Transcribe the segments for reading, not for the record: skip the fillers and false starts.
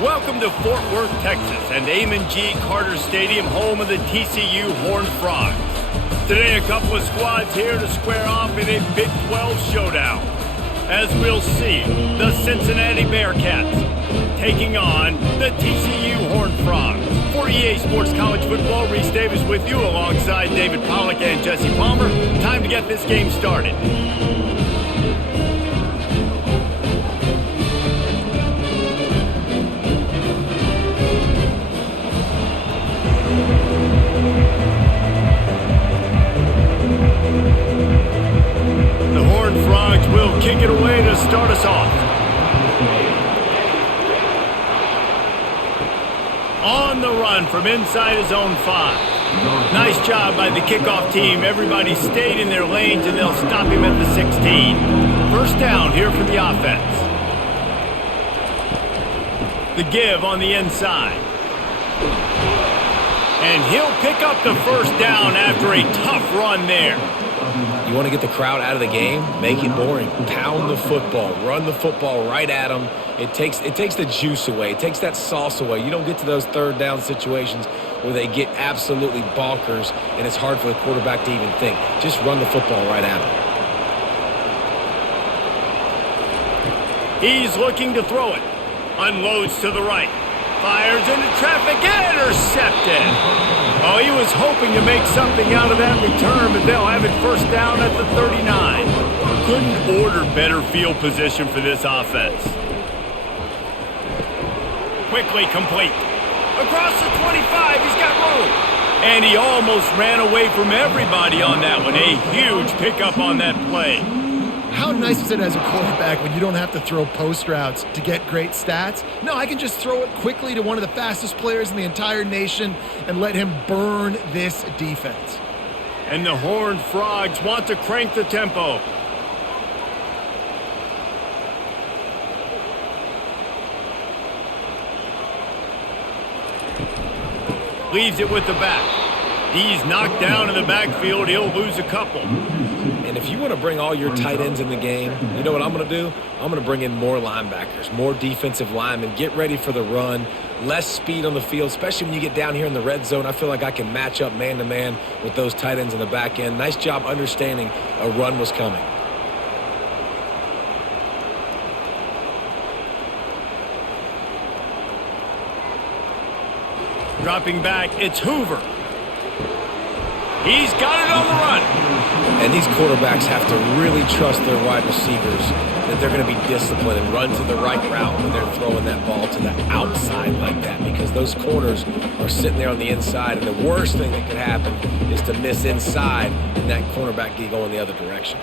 Welcome to Fort Worth, Texas, and Amon G. Carter Stadium, home of the TCU Horned Frogs. Today, a couple of squads here to square off in a Big 12 showdown. As we'll see, the Cincinnati Bearcats taking on the TCU Horned Frogs. For EA Sports College Football, Reese Davis with you alongside David Pollack and Jesse Palmer. Time to get this game started. The Horned Frogs will kick it away to start us off. On the run from inside his own 5. Nice job by the kickoff team. Everybody stayed in their lanes, and they'll stop him at the 16. First down here for the offense. The give on the inside. And he'll pick up the first down after a tough run there. You want to get the crowd out of the game? Make it boring. Pound the football. Run the football right at them. It takes the juice away. It takes that sauce away. You don't get to those third down situations where they get absolutely bonkers and it's hard for the quarterback to even think. Just run the football right at him. He's looking to throw it. Unloads to the right. Fires into traffic. Intercepted. Oh, he was hoping to make something out of that return, but they'll have it first down at the 39. Couldn't order better field position for this offense. Quickly complete. Across the 25, he's got room. And he almost ran away from everybody on that one. A huge pickup on that play. How nice is it as a quarterback when you don't have to throw post routes to get great stats? No, I can just throw it quickly to one of the fastest players in the entire nation and let him burn this defense. And the Horned Frogs want to crank the tempo. Leaves it with the back. He's knocked down in the backfield. He'll lose a couple. And if you want to bring all your tight ends in the game, you know what I'm going to do? I'm going to bring in more linebackers, more defensive linemen. Get ready for the run. Less speed on the field, especially when you get down here in the red zone. I feel like I can match up man-to-man with those tight ends in the back end. Nice job understanding a run was coming. Dropping back, it's Hoover. He's got it on the run. And these quarterbacks have to really trust their wide receivers that they're going to be disciplined and run to the right route when they're throwing that ball to the outside like that, because those corners are sitting there on the inside, and the worst thing that could happen is to miss inside and that cornerback get going the other direction.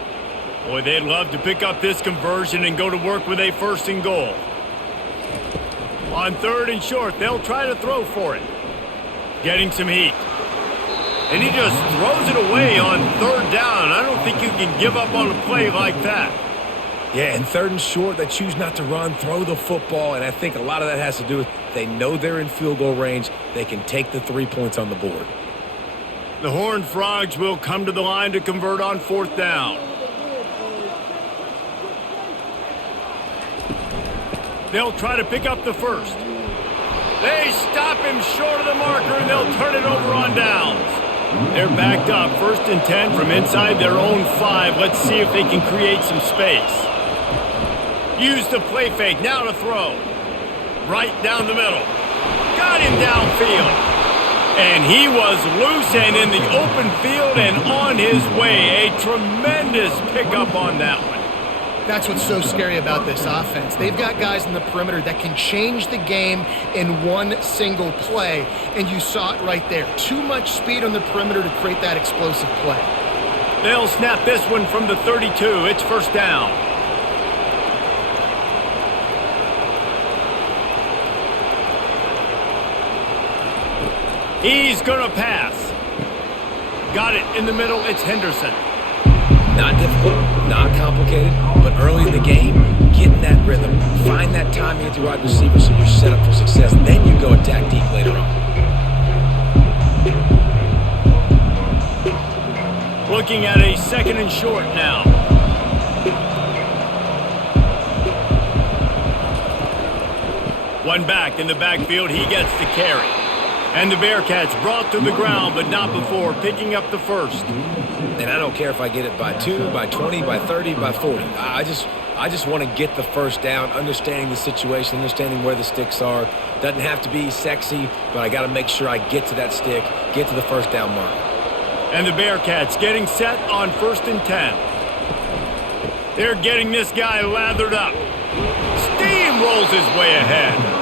Boy, they'd love to pick up this conversion and go to work with a first and goal. On third and short, they'll try to throw for it. Getting some heat. And he just throws it away on third down. I don't think you can give up on a play like that. Yeah, and third and short, they choose not to run, throw the football, and I think a lot of that has to do with they know they're in field goal range. They can take the 3 points on the board. The Horned Frogs will come to the line to convert on fourth down. They'll try to pick up the first. They stop him short of the marker, and they'll turn it over on downs. They're backed up, 1st and 10 from inside their own 5. Let's see if they can create some space. Use the play fake, now to throw. Right down the middle. Got him downfield. And he was loose and in the open field and on his way. A tremendous pickup on that one. That's what's so scary about this offense. They've got guys in the perimeter that can change the game in one single play, and you saw it right there. Too much speed on the perimeter to create that explosive play. They'll snap this one from the 32. It's first down. He's going to pass. Got it in the middle. It's Henderson. Not difficult, not complicated, but early in the game, get in that rhythm. Find that timing at the wide receiver so you're set up for success. Then you go attack deep later on. Looking at a 2nd and short now. One back in the backfield, he gets the carry. And the Bearcats brought to the ground, but not before picking up the first. And I don't care if I get it by 2, by 20, by 30, by 40. I just want to get the first down, understanding the situation, understanding where the sticks are. Doesn't have to be sexy, but I got to make sure I get to that stick, get to the first down mark. And the Bearcats getting set on 1st and 10. They're getting this guy lathered up. Steamrolls his way ahead.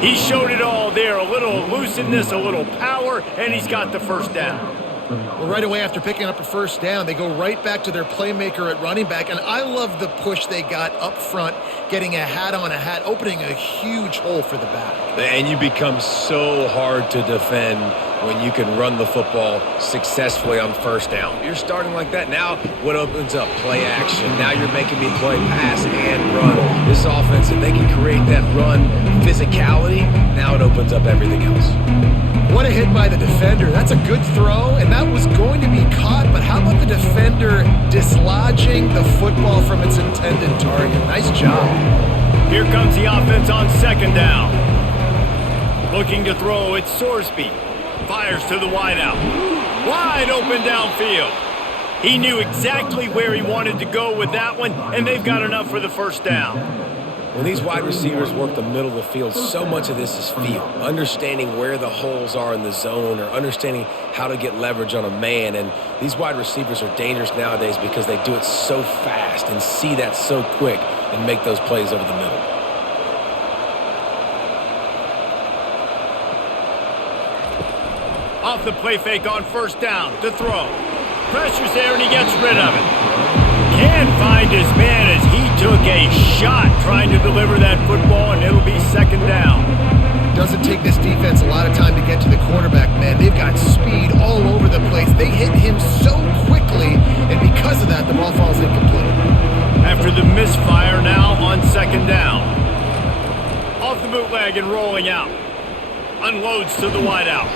He showed it all there, a little elusiveness, a little power, and he's got the first down. Well, right away after picking up a first down, they go right back to their playmaker at running back, and I love the push they got up front, getting a hat on a hat, opening a huge hole for the back. And you become so hard to defend when you can run the football successfully on first down. You're starting like that. Now what opens up? Play action. Now you're making me play pass and run. This offense, if they can create that run physicality, now it opens up everything else. What a hit by the defender. That's a good throw, and that was going to be caught, but how about the defender dislodging the football from its intended target? Nice job. Here comes the offense on 2nd down. Looking to throw, it's Sorsby. Fires to the wideout. Wide open downfield. He knew exactly where he wanted to go with that one, and they've got enough for the first down. When these wide receivers work the middle of the field, so much of this is feel. Understanding where the holes are in the zone or understanding how to get leverage on a man. And these wide receivers are dangerous nowadays because they do it so fast and see that so quick and make those plays over the middle. Off the play fake on 1st down to throw. Pressure's there and he gets rid of it. Can't find his man as he took a shot trying to deliver that football, and it'll be 2nd down. Doesn't take this defense a lot of time to get to the quarterback, man. They've got speed all over the place. They hit him so quickly, and because of that, the ball falls incomplete. After the misfire, now on 2nd down. Off the bootleg and rolling out. Unloads to the wideout.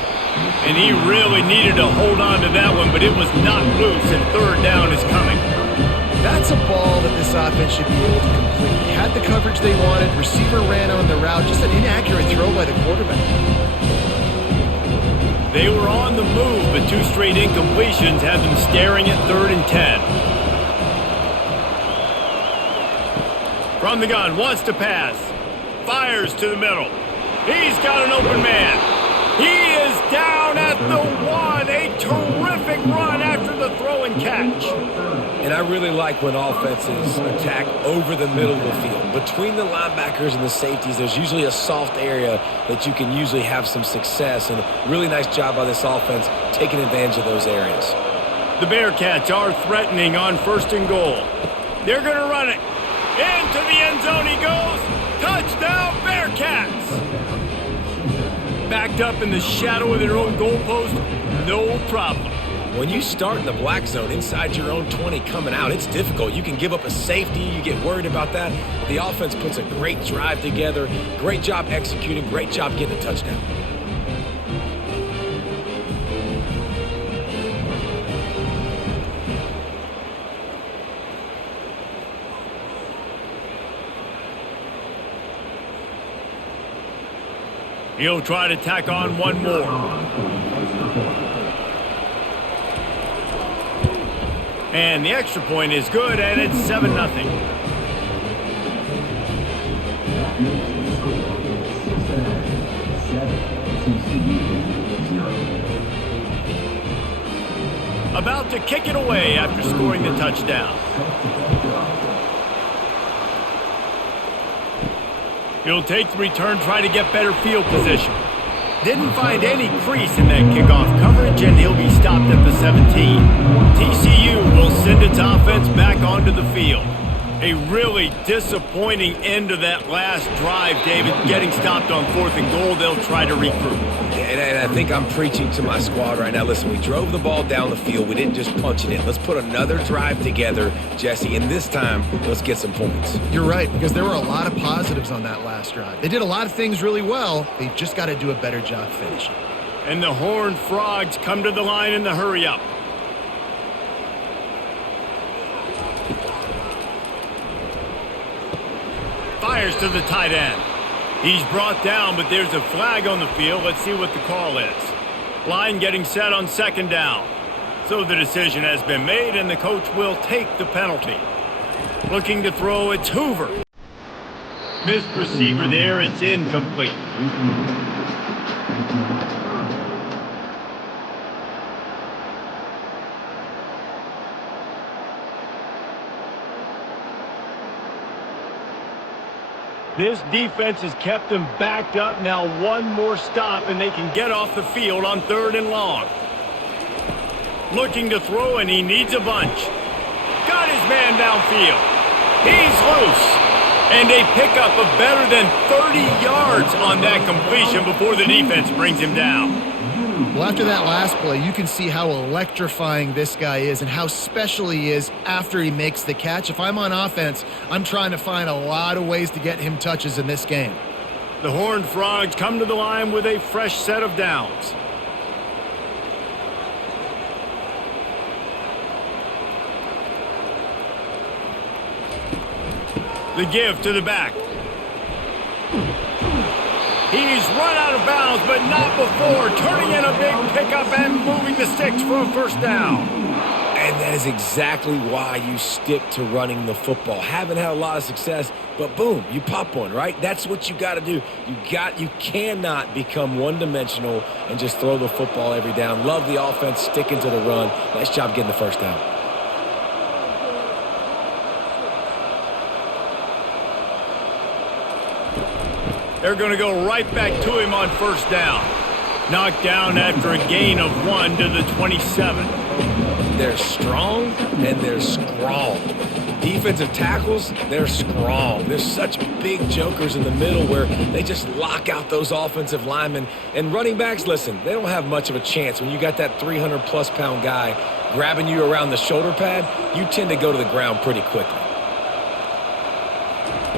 And he really needed to hold on to that one, but it was not loose, and 3rd down is coming. That's a ball that this offense should be able to complete. Had the coverage they wanted, receiver ran on the route, just an inaccurate throw by the quarterback. They were on the move, but 2 straight incompletions had them staring at 3rd and 10. From the gun, wants to pass. Fires to the middle. He's got an open man. He is down at the 1. A terrific run after the throw and catch. And I really like when offenses attack over the middle of the field. Between the linebackers and the safeties, there's usually a soft area that you can usually have some success. And really nice job by this offense taking advantage of those areas. The Bearcats are threatening on 1st and goal. They're going to run it. Into the end zone he goes. Touchdown, Bearcats! Backed up in the shadow of their own goalpost, no problem. When you start in the black zone inside your own 20 coming out, it's difficult. You can give up a safety. You get worried about that. But the offense puts a great drive together. Great job executing. Great job getting a touchdown. He'll try to tack on one more. And the extra point is good, and it's 7-0. About to kick it away after scoring the touchdown. He'll take the return, try to get better field position. Didn't find any crease in that kickoff coverage, and he'll be stopped at the 17. TCU will send its offense back onto the field. A really disappointing end to that last drive, David. Getting stopped on 4th and goal, they'll try to regroup. And I think I'm preaching to my squad right now. Listen, we drove the ball down the field. We didn't just punch it in. Let's put another drive together, Jesse, and this time, let's get some points. You're right, because there were a lot of positives on that last drive. They did a lot of things really well. They've just got to do a better job finishing. And the Horned Frogs come to the line in the hurry-up. Fires to the tight end. He's brought down, but there's a flag on the field. Let's see what the call is. Line getting set on second down. So the decision has been made, and the coach will take the penalty. Looking to throw, it's Hoover. Missed receiver there, it's incomplete. This defense has kept them backed up. Now one more stop, and they can get off the field on 3rd and long. Looking to throw, and he needs a bunch. Got his man downfield. He's loose. And a pickup of better than 30 yards on that completion before the defense brings him down. Well, after that last play, you can see how electrifying this guy is and how special he is after he makes the catch. If I'm on offense, I'm trying to find a lot of ways to get him touches in this game. The Horned Frogs come to the line with a fresh set of downs. The give to the back. He's run out of bounds, but not before. Turning in a big pickup and moving the sticks for a first down. And that is exactly why you stick to running the football. Haven't had a lot of success, but boom, you pop one, right? That's what you got to do. You cannot become one-dimensional and just throw the football every down. Love the offense, sticking to the run. Nice job getting the first down. They're going to go right back to him on first down. Knocked down after a gain of 1 to the 27. They're strong and they're strong. Defensive tackles, they're strong. There's such big jokers in the middle where they just lock out those offensive linemen. And running backs, listen, they don't have much of a chance. When you got that 300-plus pound guy grabbing you around the shoulder pad, you tend to go to the ground pretty quickly.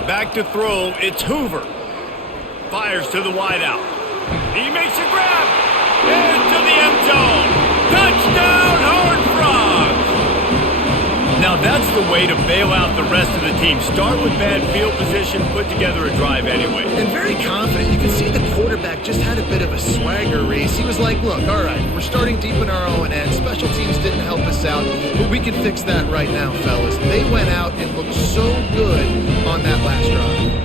Back to throw, it's Hoover. Fires to the wideout. He makes a grab. Into the end zone. Touchdown, Horned Frogs. Now that's the way to bail out the rest of the team. Start with bad field position, put together a drive anyway. And very confident. You can see the quarterback just had a bit of a swagger race. He was like, look, all right, we're starting deep in our own end. Special teams didn't help us out, but we can fix that right now, fellas. They went out and looked so good on that last drive.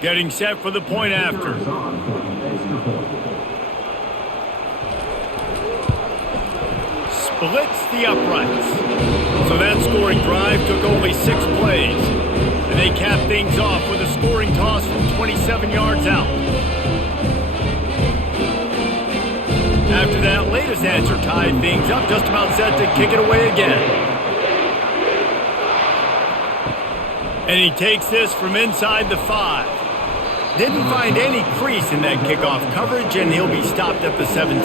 Getting set for the point after. Splits the uprights. So that scoring drive took only 6 plays. And they cap things off with a scoring toss from 27 yards out. After that latest answer tied things up, just about set to kick it away again. And he takes this from inside the 5. Didn't find any crease in that kickoff coverage, and he'll be stopped at the 17.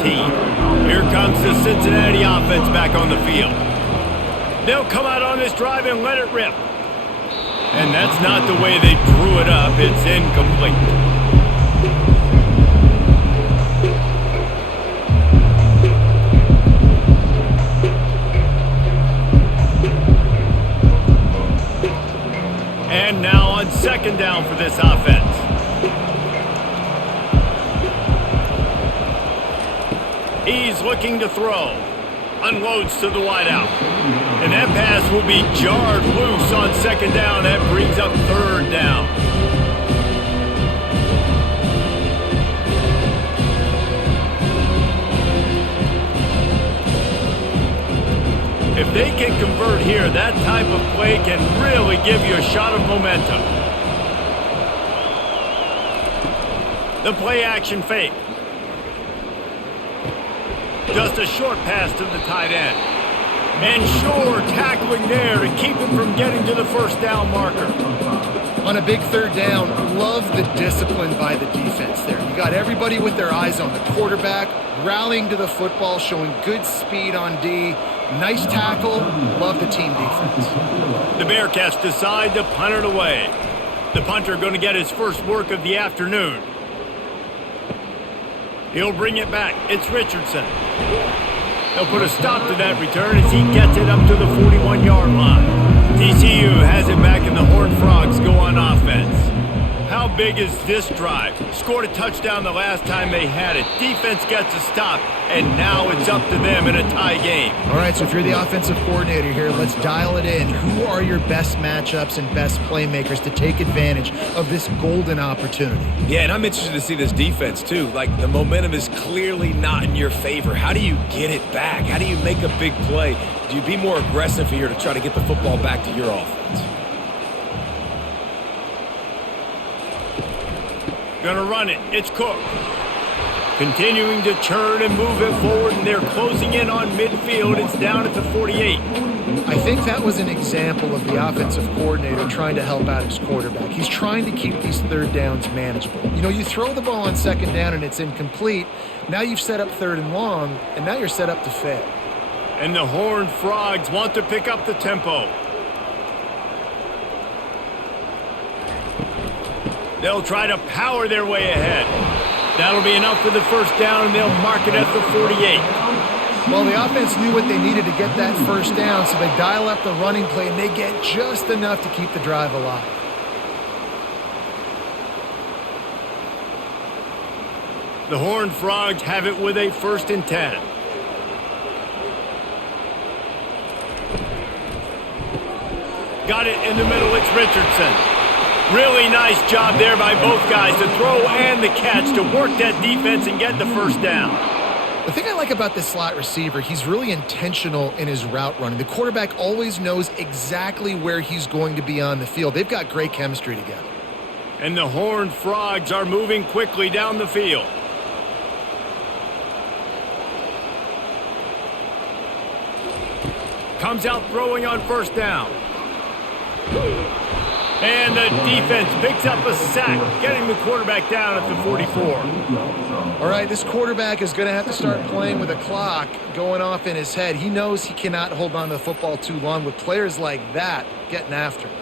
Here comes the Cincinnati offense back on the field. They'll come out on this drive and let it rip. And that's not the way they drew it up. It's incomplete. And now on second down for this offense. He's looking to throw. Unloads to the wideout. And that pass will be jarred loose on second down. That brings up third down. If they can convert here, that type of play can really give you a shot of momentum. The play action fake. Just a short pass to the tight end. And Shore tackling there to keep him from getting to the first down marker. On a big third down, love the discipline by the defense there. You got everybody with their eyes on the quarterback, rallying to the football, showing good speed on D. Nice tackle. Love the team defense. The Bearcats decide to punt it away. The punter going to get his first work of the afternoon. He'll bring it back. It's Richardson. They'll put a stop to that return as he gets it up to the 41-yard line. TCU has it back and the Horned Frogs go on offense. How big is this drive? Scored a touchdown the last time they had it. Defense gets a stop, and now it's up to them in a tie game. All right, so if you're the offensive coordinator here, let's dial it in. Who are your best matchups and best playmakers to take advantage of this golden opportunity? Yeah, and I'm interested to see this defense, too. Like, the momentum is clearly not in your favor. How do you get it back? How do you make a big play? Do you be more aggressive here to try to get the football back to your offense? Gonna run it. It's Cook. Continuing to churn and move it forward, and they're closing in on midfield. It's down at the 48. I think that was an example of the offensive coordinator trying to help out his quarterback. He's trying to keep these third downs manageable. You know, you throw the ball on second down and it's incomplete. Now you've set up third and long, and now you're set up to fail. And the Horned Frogs want to pick up the tempo. They'll try to power their way ahead. That'll be enough for the first down, and they'll mark it at the 48. Well, the offense knew what they needed to get that first down, so they dial up the running play, and they get just enough to keep the drive alive. The Horned Frogs have it with a 1st and 10. Got it in the middle. It's Richardson. Really nice job there by both guys to throw and the catch to work that defense and get the first down. The thing I like about this slot receiver, he's really intentional in his route running. The quarterback always knows exactly where he's going to be on the field. They've got great chemistry together. And the Horned Frogs are moving quickly down the field. Comes out throwing on first down. And the defense picks up a sack, getting the quarterback down at the 44. All right, this quarterback is going to have to start playing with a clock going off in his head. He knows he cannot hold on to the football too long with players like that getting after him.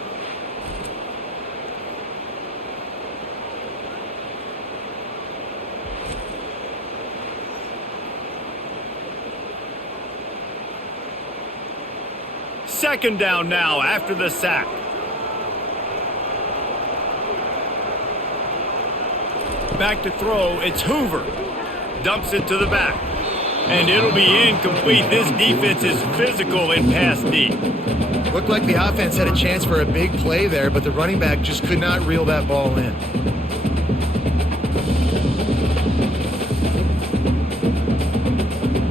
Second down now after the sack. Back to throw, it's Hoover. Dumps it to the back. And it'll be incomplete. This defense is physical in pass deep. Looked like the offense had a chance for a big play there, but the running back just could not reel that ball in.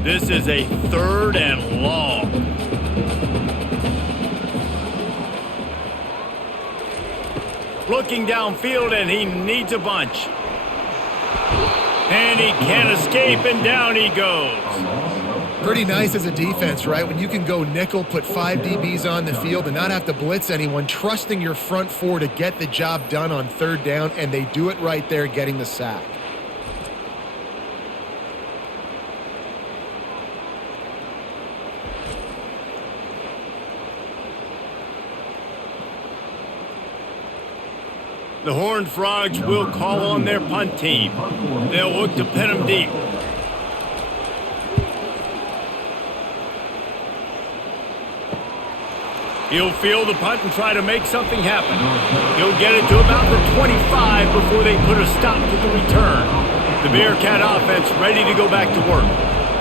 This is a 3rd and long. Looking downfield, and he needs a bunch. And he can't escape, and down he goes. Pretty nice as a defense, right? When you can go nickel, put 5 DBs on the field and not have to blitz anyone, trusting your front 4 to get the job done on 3rd down, and they do it right there, getting the sack. The Horned Frogs will call on their punt team. They'll look to pin them deep. He'll field the punt and try to make something happen. He'll get it to about the 25 before they put a stop to the return. The Bearcat offense ready to go back to work.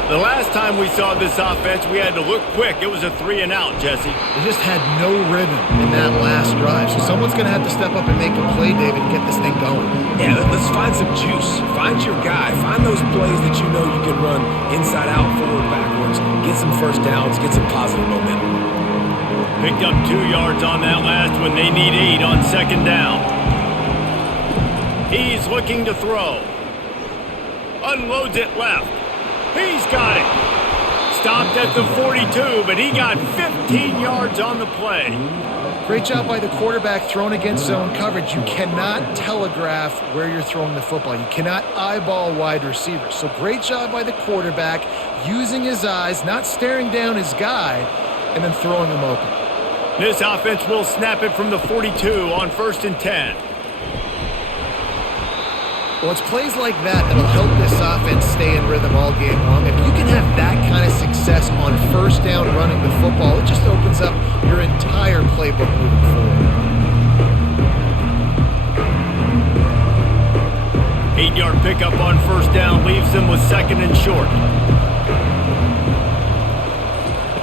The last time we saw this offense, we had to look quick. It was a 3 and out, Jesse. They just had no rhythm in that last drive. So someone's going to have to step up and make a play, David, and get this thing going. Yeah, let's find some juice. Find your guy. Find those plays that you know you can run inside out, forward, backwards. Get some first downs. Get some positive momentum. Picked up 2 yards on that last one. They need 8 on 2nd down. He's looking to throw. Unloads it left. He's got it. Stopped at the 42, but he got 15 yards on the play. Great job by the quarterback thrown against zone coverage. You cannot telegraph where you're throwing the football. You cannot eyeball wide receivers. So great job by the quarterback using his eyes, not staring down his guy, and then throwing him open. This offense will snap it from the 42 on 1st and 10. Well, it's plays like that that'll help this offense stay in rhythm all game long. If you can have that kind of success on first down running the football, it just opens up your entire playbook moving forward. 8-yard pickup on first down leaves them with second and short.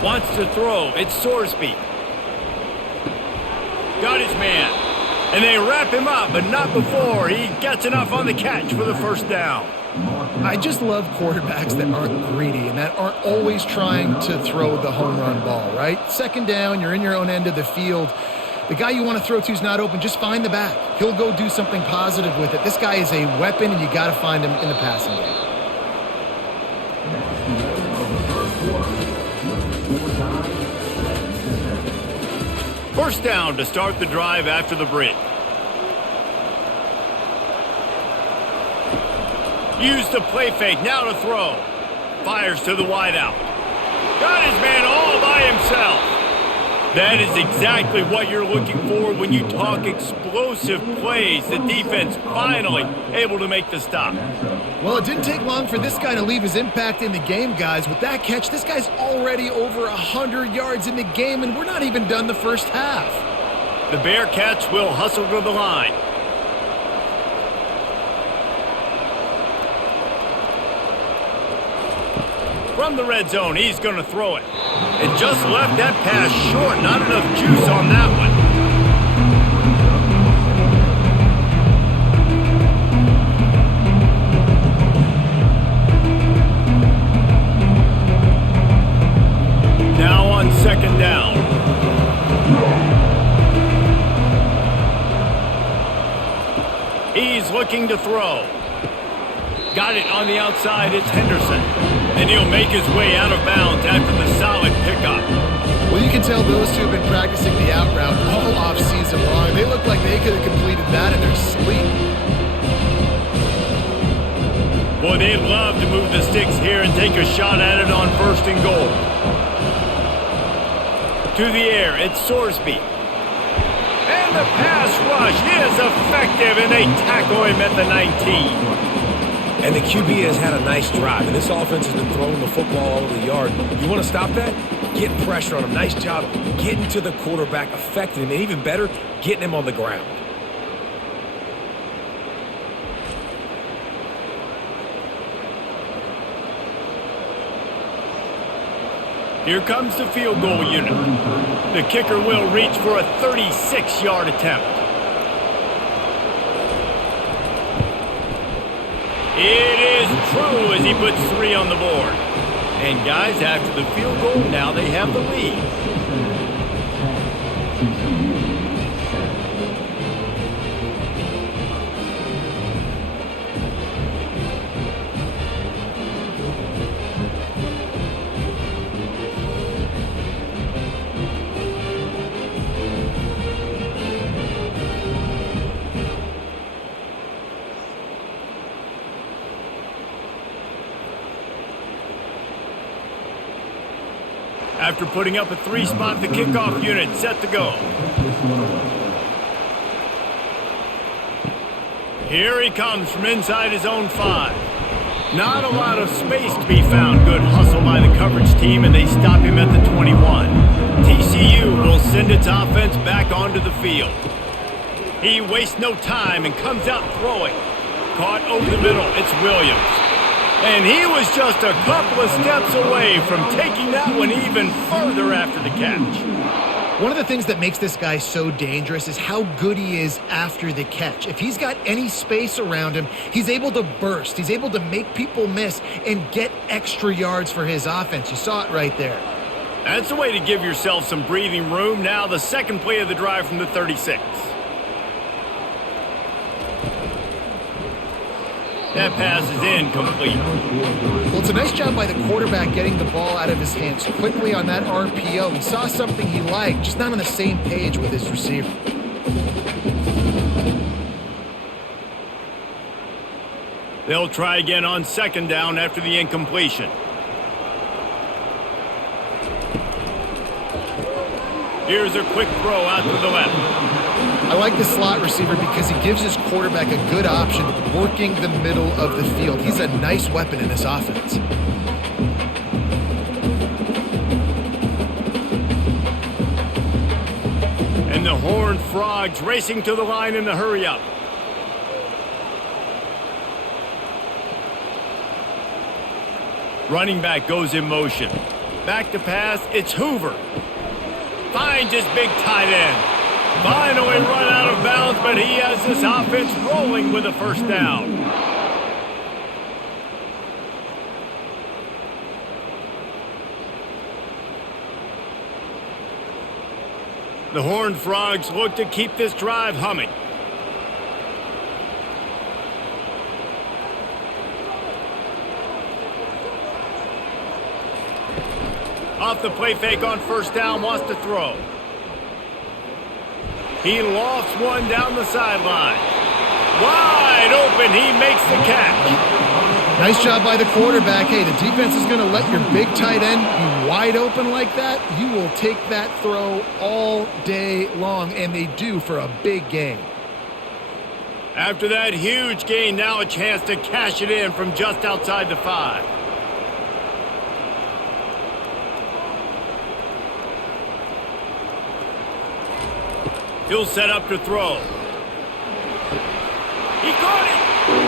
Wants to throw. It's Sorsby. Got his man. And they wrap him up, but not before he gets enough on the catch for the first down. I just love quarterbacks that aren't greedy and that aren't always trying to throw the home run ball, right? Second down, you're in your own end of the field. The guy you want to throw to is not open. Just find the back. He'll go do something positive with it. This guy is a weapon, and you got to find him in the passing game. First down to start the drive after the break. Used the play fake, now to throw. Fires to the wideout. Got his man all by himself. That is exactly what you're looking for when you talk explosive plays. The defense finally able to make the stop. Well, it didn't take long for this guy to leave his impact in the game, guys. With that catch, this guy's already over 100 yards in the game, and we're not even done the first half. The Bearcats will hustle to the line. From the red zone, he's going to throw it. And just left that pass short. Not enough juice on that one. Now on second down. He's looking to throw. Got it on the outside. It's Henderson. And he'll make his way out of bounds after the solid pickup. Well, you can tell those two have been practicing the out route all off-season long. They look like they could have completed that in their sleep. Boy, they'd love to move the sticks here and take a shot at it on first and goal. To the air, it's Sorsby. And the pass rush is effective, and they tackle him at the 19. And the QB has had a nice drive, and this offense has been throwing the football all over the yard. You want to stop that? Get pressure on him. Nice job getting to the quarterback, affecting him, and even better, getting him on the ground. Here comes the field goal unit. The kicker will reach for a 36-yard attempt. It is true as he puts 3 on the board. And guys, after the field goal, now they have the lead. After putting up a 3-spot, the kickoff unit set to go. Here he comes from inside his own 5. Not a lot of space to be found. Good hustle by the coverage team, and they stop him at the 21. TCU will send its offense back onto the field. He wastes no time and comes out throwing. Caught over the middle. It's Williams. And he was just a couple of steps away from taking that one even further after the catch. One of the things that makes this guy so dangerous is how good he is after the catch. If he's got any space around him, he's able to burst. He's able to make people miss and get extra yards for his offense. You saw it right there. That's a way to give yourself some breathing room. Now the second play of the drive from the 36. That pass is incomplete. Well, it's a nice job by the quarterback getting the ball out of his hands quickly on that RPO. He saw something he liked, just not on the same page with his receiver. They'll try again on second down after the incompletion. Here's a quick throw out to the left. I like the slot receiver because he gives his quarterback a good option working the middle of the field. He's a nice weapon in this offense. And the Horned Frogs racing to the line in the hurry-up. Running back goes in motion. Back to pass, it's Hoover. Finds his big tight end. Finally run out of bounds, but he has this offense rolling with a first down. The Horned Frogs look to keep this drive humming. Off the play fake on first down, wants to throw. He lofts one down the sideline. Wide open, he makes the catch. Nice job by the quarterback. Hey, the defense is going to let your big tight end be wide open like that. You will take that throw all day long, and they do for a big gain. After that huge gain, now a chance to cash it in from just outside the 5. He'll set up to throw. He caught it.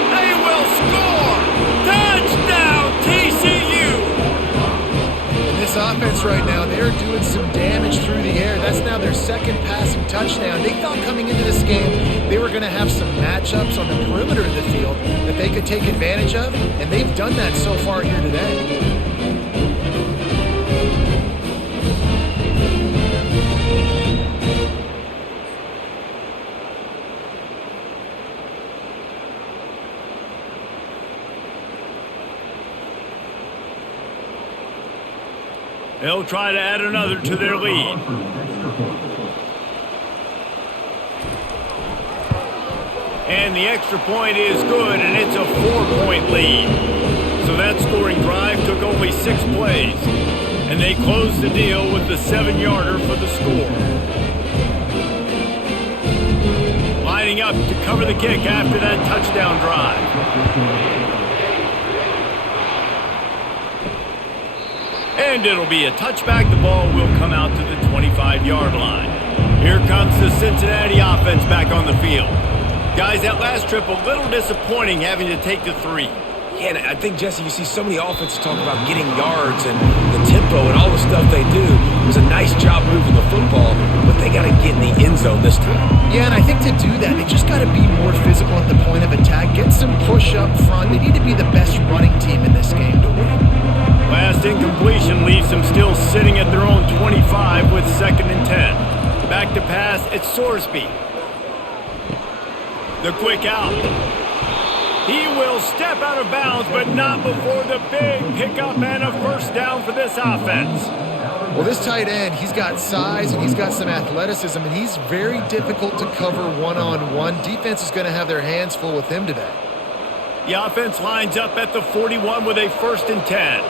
They will score. Touchdown, TCU. In this offense right now, they're doing some damage through the air. That's now their second passing touchdown. They thought coming into this game they were going to have some matchups on the perimeter of the field that they could take advantage of, and they've done that so far here today. They'll try to add another to their lead. And the extra point is good, and it's a 4-point lead. So that scoring drive took only 6 plays. And they closed the deal with the 7-yarder for the score. Lining up to cover the kick after that touchdown drive. And it'll be a touchback. The ball will come out to the 25-yard line. Here comes the Cincinnati offense back on the field. Guys, that last trip a little disappointing having to take the 3. Yeah, and I think, Jesse, you see so many offenses talk about getting yards and the tempo and all the stuff they do. It was a nice job moving the football, but they got to get in the end zone this time. Yeah, and I think to do that, they just got to be more physical at the point of attack, get some push up front. They need to be the best running team in this game to win. Last incompletion leaves them still sitting at their own 25 with 2nd and 10. Back to pass, it's Sorsby. The quick out. He will step out of bounds, but not before the big pickup and a first down for this offense. Well, this tight end, he's got size and he's got some athleticism, and he's very difficult to cover one-on-one. Defense is going to have their hands full with him today. The offense lines up at the 41 with a 1st and 10.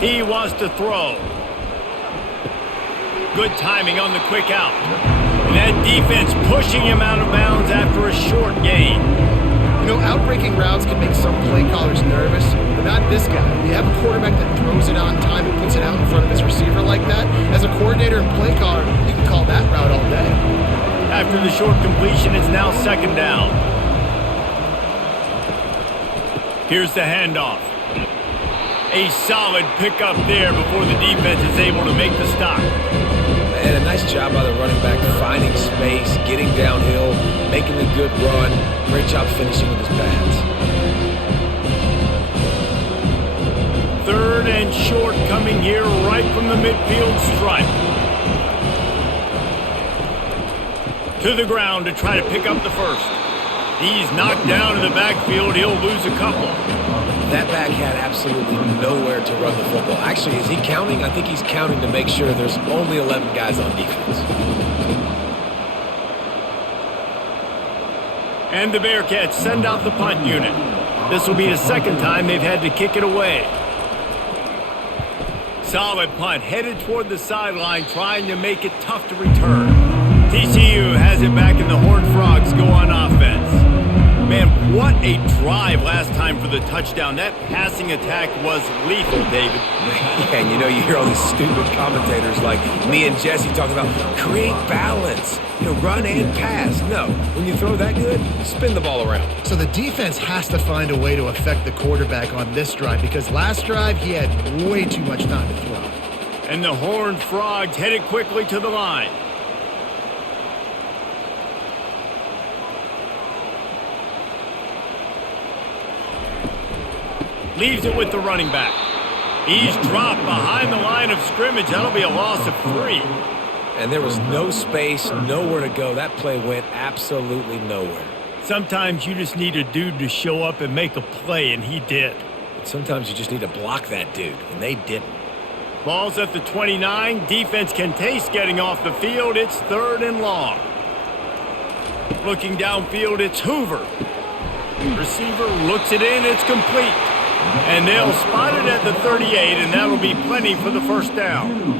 He wants to throw. Good timing on the quick out. And that defense pushing him out of bounds after a short gain. You know, outbreaking routes can make some play callers nervous, but not this guy. You have a quarterback that throws it on time and puts it out in front of his receiver like that. As a coordinator and play caller, you can call that route all day. After the short completion, it's now 2nd down. Here's the handoff. A solid pickup there before the defense is able to make the stop. And a nice job by the running back finding space, getting downhill, making a good run. Great job finishing with his pads. 3rd and short coming here right from the midfield stripe. To the ground to try to pick up the 1st. He's knocked down in the backfield. He'll lose a couple. That back had absolutely nowhere to run the football. Actually, is he counting? I think he's counting to make sure there's only 11 guys on defense. And the Bearcats send out the punt unit. This will be the 2nd time they've had to kick it away. Solid punt, headed toward the sideline, trying to make it tough to return. TCU has it back, and the Horned Frogs go on offense. Man, what a drive last time for the touchdown. That passing attack was lethal, David. Yeah, and you hear all these stupid commentators like me and Jesse talking about create balance, run and pass. No, when you throw that good, spin the ball around. So the defense has to find a way to affect the quarterback on this drive because last drive he had way too much time to throw. And the Horned Frogs headed quickly to the line. Leaves it with the running back. He's dropped behind the line of scrimmage. That'll be a loss of 3. And there was no space, nowhere to go. That play went absolutely nowhere. Sometimes you just need a dude to show up and make a play, and he did. But sometimes you just need to block that dude, and they didn't. Ball's at the 29. Defense can taste getting off the field. It's 3rd and long. Looking downfield, it's Hoover. Receiver looks it in. It's complete. And they'll spot it at the 38, and that'll be plenty for the first down.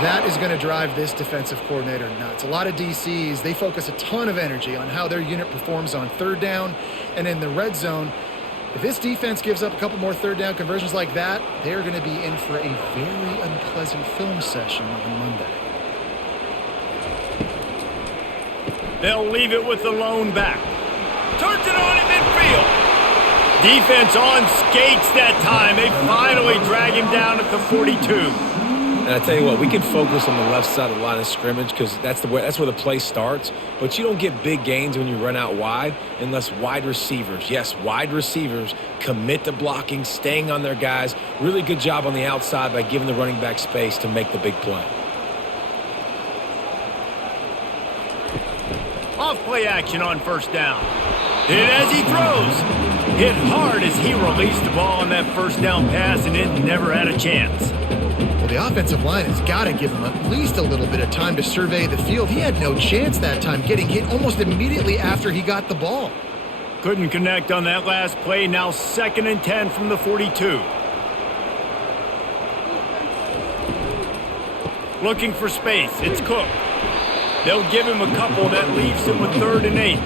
That is going to drive this defensive coordinator nuts. A lot of DCs, they focus a ton of energy on how their unit performs on 3rd down and in the red zone. If this defense gives up a couple more 3rd down conversions like that, they're going to be in for a very unpleasant film session on Monday. They'll leave it with the lone back. Turns it on in midfield. Defense on skates that time. They finally drag him down at the 42. And I tell you what, we can focus on the left side of the line of scrimmage because that's where the play starts. But you don't get big gains when you run out wide unless wide receivers, yes, wide receivers, commit to blocking, staying on their guys. Really good job on the outside by giving the running back space to make the big play. Off play action on 1st down. Did it as he throws. Hit hard as he released the ball on that 1st down pass, and it never had a chance. Well, the offensive line has got to give him at least a little bit of time to survey the field. He had no chance that time, getting hit almost immediately after he got the ball. Couldn't connect on that last play. Now 2nd and 10 from the 42. Looking for space. It's Cook. They'll give him a couple. That leaves him with 3rd and 8.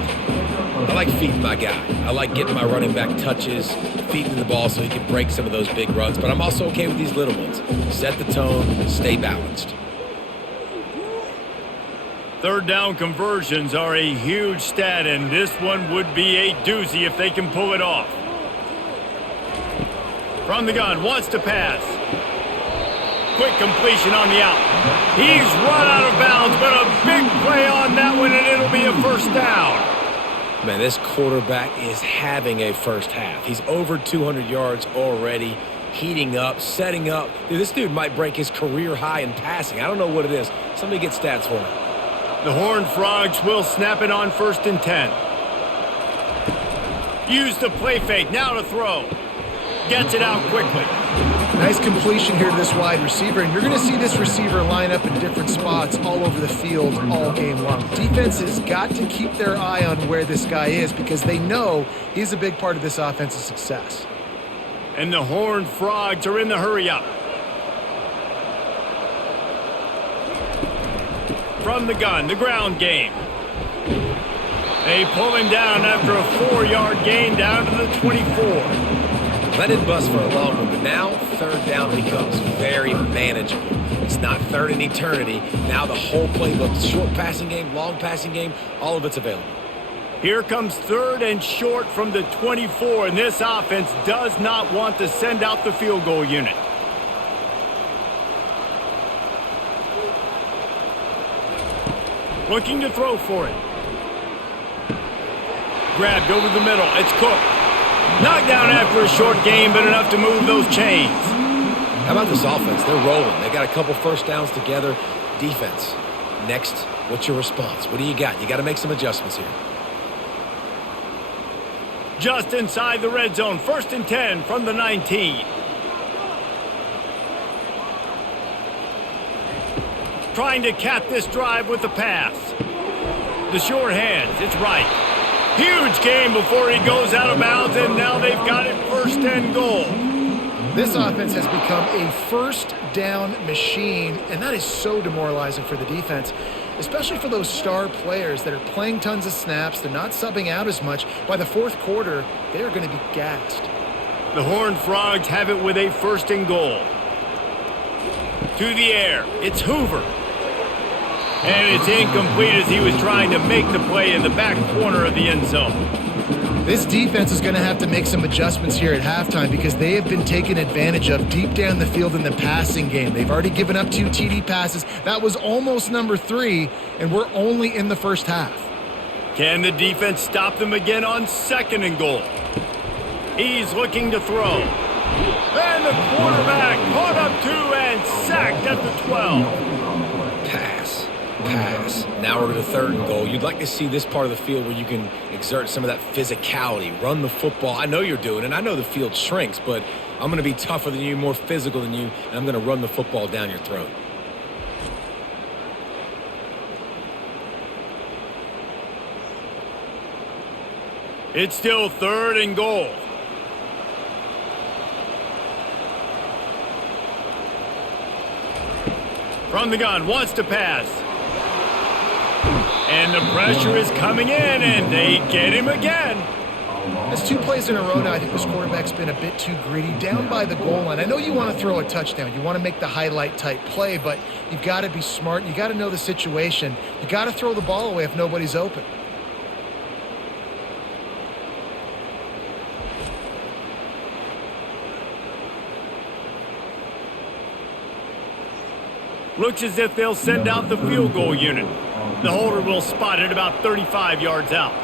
I like feeding my guy. I like getting my running back touches, feeding the ball so he can break some of those big runs. But I'm also okay with these little ones. Set the tone, stay balanced. 3rd down conversions are a huge stat, and this one would be a doozy if they can pull it off. From the gun, wants to pass. Quick completion on the out. He's run out of bounds, but a big play on that one, and it'll be a 1st down. Man, this quarterback is having a first half. He's over 200 yards already, heating up, setting up. Dude, this dude might break his career high in passing. I don't know what it is. Somebody get stats for him. The Horned Frogs will snap it on 1st and 10. Use the play fake, now to throw. Gets it out quickly. Nice completion here to this wide receiver, and you're going to see this receiver line up in different spots all over the field all game long. Defense has got to keep their eye on where this guy is because they know he's a big part of this offensive success. And the Horned Frogs are in the hurry-up. From the gun, the ground game. They pull him down after a 4-yard gain down to the 24. Let it bust for a long one, but now 3rd down becomes very manageable. It's not 3rd in eternity. Now the whole playbook, short passing game, long passing game, all of it's available. Here comes 3rd and short from the 24, and this offense does not want to send out the field goal unit. Looking to throw for it. Grabbed over the middle. It's Cook. Knocked down after a short game, but enough to move those chains. How about this offense? They're rolling. They got a couple 1st downs together. Defense. Next, what's your response? What do you got? You got to make some adjustments here. Just inside the red zone. 1st and 10 from the 19. Trying to cap this drive with the pass. The short hands. It's right. Huge game before he goes out of bounds, and now they've got it 1st and goal. This offense has become a first down machine, and that is so demoralizing for the defense, especially for those star players that are playing tons of snaps. They're not subbing out as much. By the fourth quarter, they are going to be gassed. The Horned Frogs have it with a 1st and goal. To the air, it's Hoover. And it's incomplete as he was trying to make the play in the back corner of the end zone. This defense is going to have to make some adjustments here at halftime because they have been taken advantage of deep down the field in the passing game. They've already given up 2 TD passes. That was almost number 3, and we're only in the first half. Can the defense stop them again on 2nd and goal? He's looking to throw. And the quarterback caught up 2 and sacked at the 12. Pass. Now we're to 3rd and goal. You'd like to see this part of the field where you can exert some of that physicality, run the football. I know you're doing it. I know the field shrinks, but I'm going to be tougher than you, more physical than you, and I'm going to run the football down your throat. It's still 3rd and goal. From the gun, wants to pass. And the pressure is coming in, and they get him again. That's 2 plays in a row now. I think this quarterback's been a bit too greedy. Down by the goal line. I know you want to throw a touchdown. You want to make the highlight-type play, but you've got to be smart. You've got to know the situation. You've got to throw the ball away if nobody's open. Looks as if they'll send out the field goal unit. The holder will spot it about 35 yards out.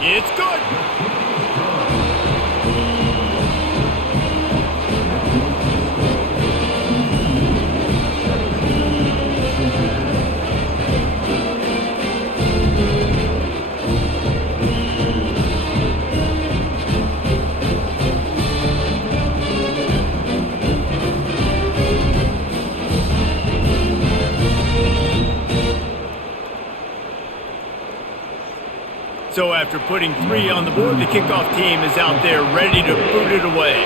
It's good. So after putting 3 on the board, the kickoff team is out there ready to boot it away.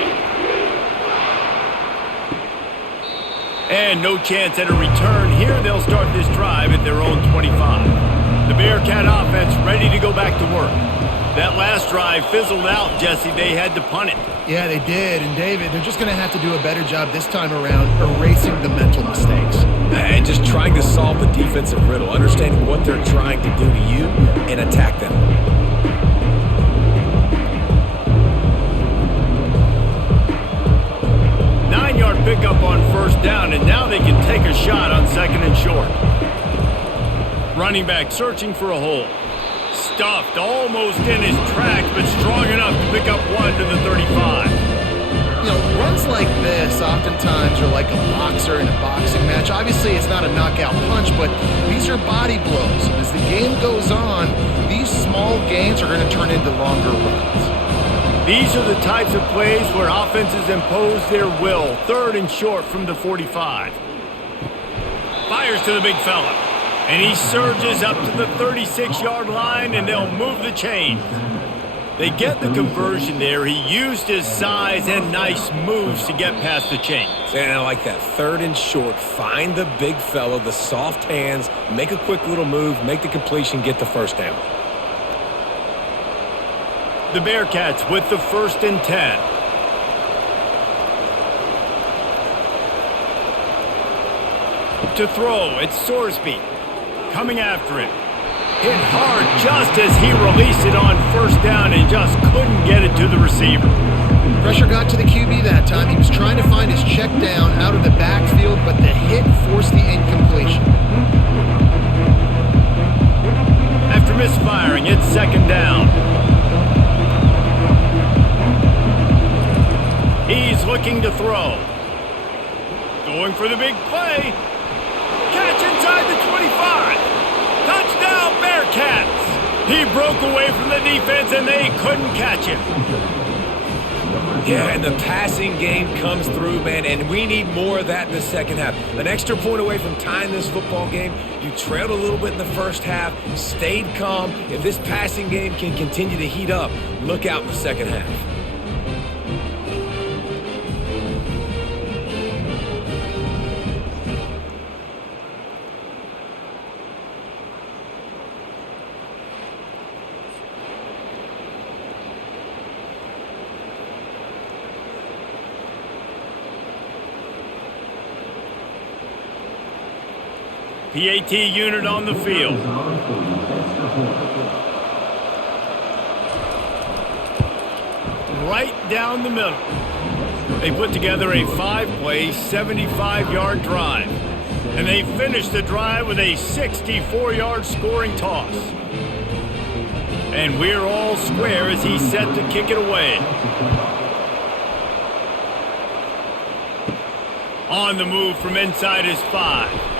And no chance at a return here. They'll start this drive at their own 25. The Bearcat offense ready to go back to work. That last drive fizzled out, Jesse. They had to punt it. Yeah, they did. And David, they're just going to have to do a better job this time around erasing the mental mistakes. And just trying to solve the defensive riddle, understanding what they're trying to do to you and attack them. Nine-yard pickup on 1st down, and now they can take a shot on 2nd and short. Running back searching for a hole. Stuffed almost in his tracks, but strong enough to pick up 1 to the 35. You know, runs like this oftentimes are like a boxer in a boxing match. Obviously, it's not a knockout punch, but these are body blows. And as the game goes on, these small gains are going to turn into longer runs. These are the types of plays where offenses impose their will. 3rd and short from the 45. Fires to the big fella. And he surges up to the 36-yard line, and they'll move the chains. They get the conversion there. He used his size and nice moves to get past the chains. And I like that. 3rd and short. Find the big fella, the soft hands, make a quick little move, make the completion, get the 1st down. The Bearcats with the 1st and 10. To throw, it's Sorsby. Coming after it. Hit hard just as he released it on 1st down and just couldn't get it to the receiver. Pressure got to the QB that time. He was trying to find his check down out of the backfield, but the hit forced the incompletion. After misfiring, it's 2nd down. He's looking to throw. Going for the big play. Catch inside the 25. Touchdown, Bearcats! He broke away from the defense, and they couldn't catch him. Yeah, and the passing game comes through, man, and we need more of that in the second half. An extra point away from tying this football game. You trailed a little bit in the first half, stayed calm. If this passing game can continue to heat up, look out in the second half. PAT unit on the field. Right down the middle. They put together a 5-play, 75-yard drive. And they finished the drive with a 64-yard scoring toss. And we're all square as he's set to kick it away. On the move from inside his 5.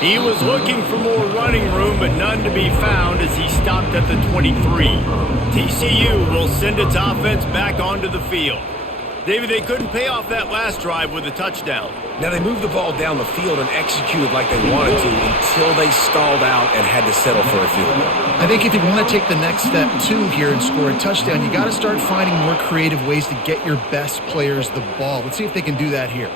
He was looking for more running room, but none to be found as he stopped at the 23. TCU will send its offense back onto the field. David, they couldn't pay off that last drive with a touchdown. Now, they moved the ball down the field and executed like they wanted to until they stalled out and had to settle for a field goal. I think if you want to take the next step, too, here and score a touchdown, you got to start finding more creative ways to get your best players the ball. Let's see if they can do that here.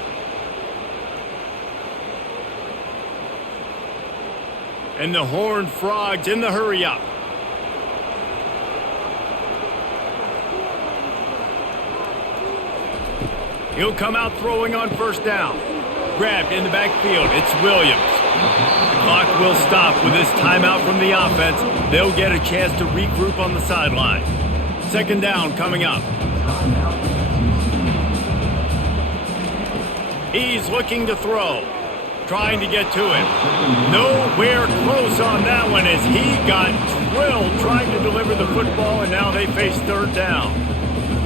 And the Horned Frogs in the hurry-up. He'll come out throwing on first down. Grabbed in the backfield. It's Williams. The clock will stop with this timeout from the offense. They'll get a chance to regroup on the sideline. Second down coming up. He's looking to throw. Trying to get to him. Nowhere close on that one as he got drilled trying to deliver the football, and now they face third down.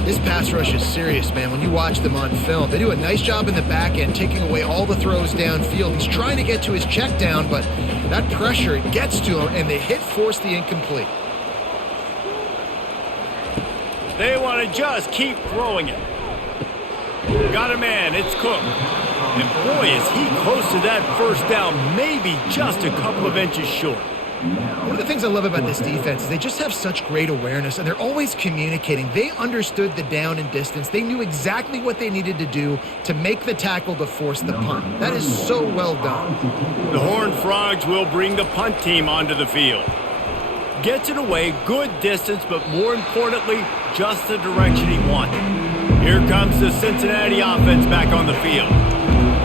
This pass rush is serious, man. When you watch them on film, they do a nice job in the back end, taking away all the throws downfield. He's trying to get to his check down, but that pressure gets to him, and they force the incomplete. They want to just keep throwing it. Got a man. It's Cook. And boy, is he close to that first down, maybe just a couple of inches short. One of the things I love about this defense is they just have such great awareness, and they're always communicating. They understood the down and distance. They knew exactly what they needed to do to make the tackle to force the punt. That is so well done. The Horned Frogs will bring the punt team onto the field. Gets it away, good distance, but more importantly, just the direction he wanted. Here comes the Cincinnati offense back on the field.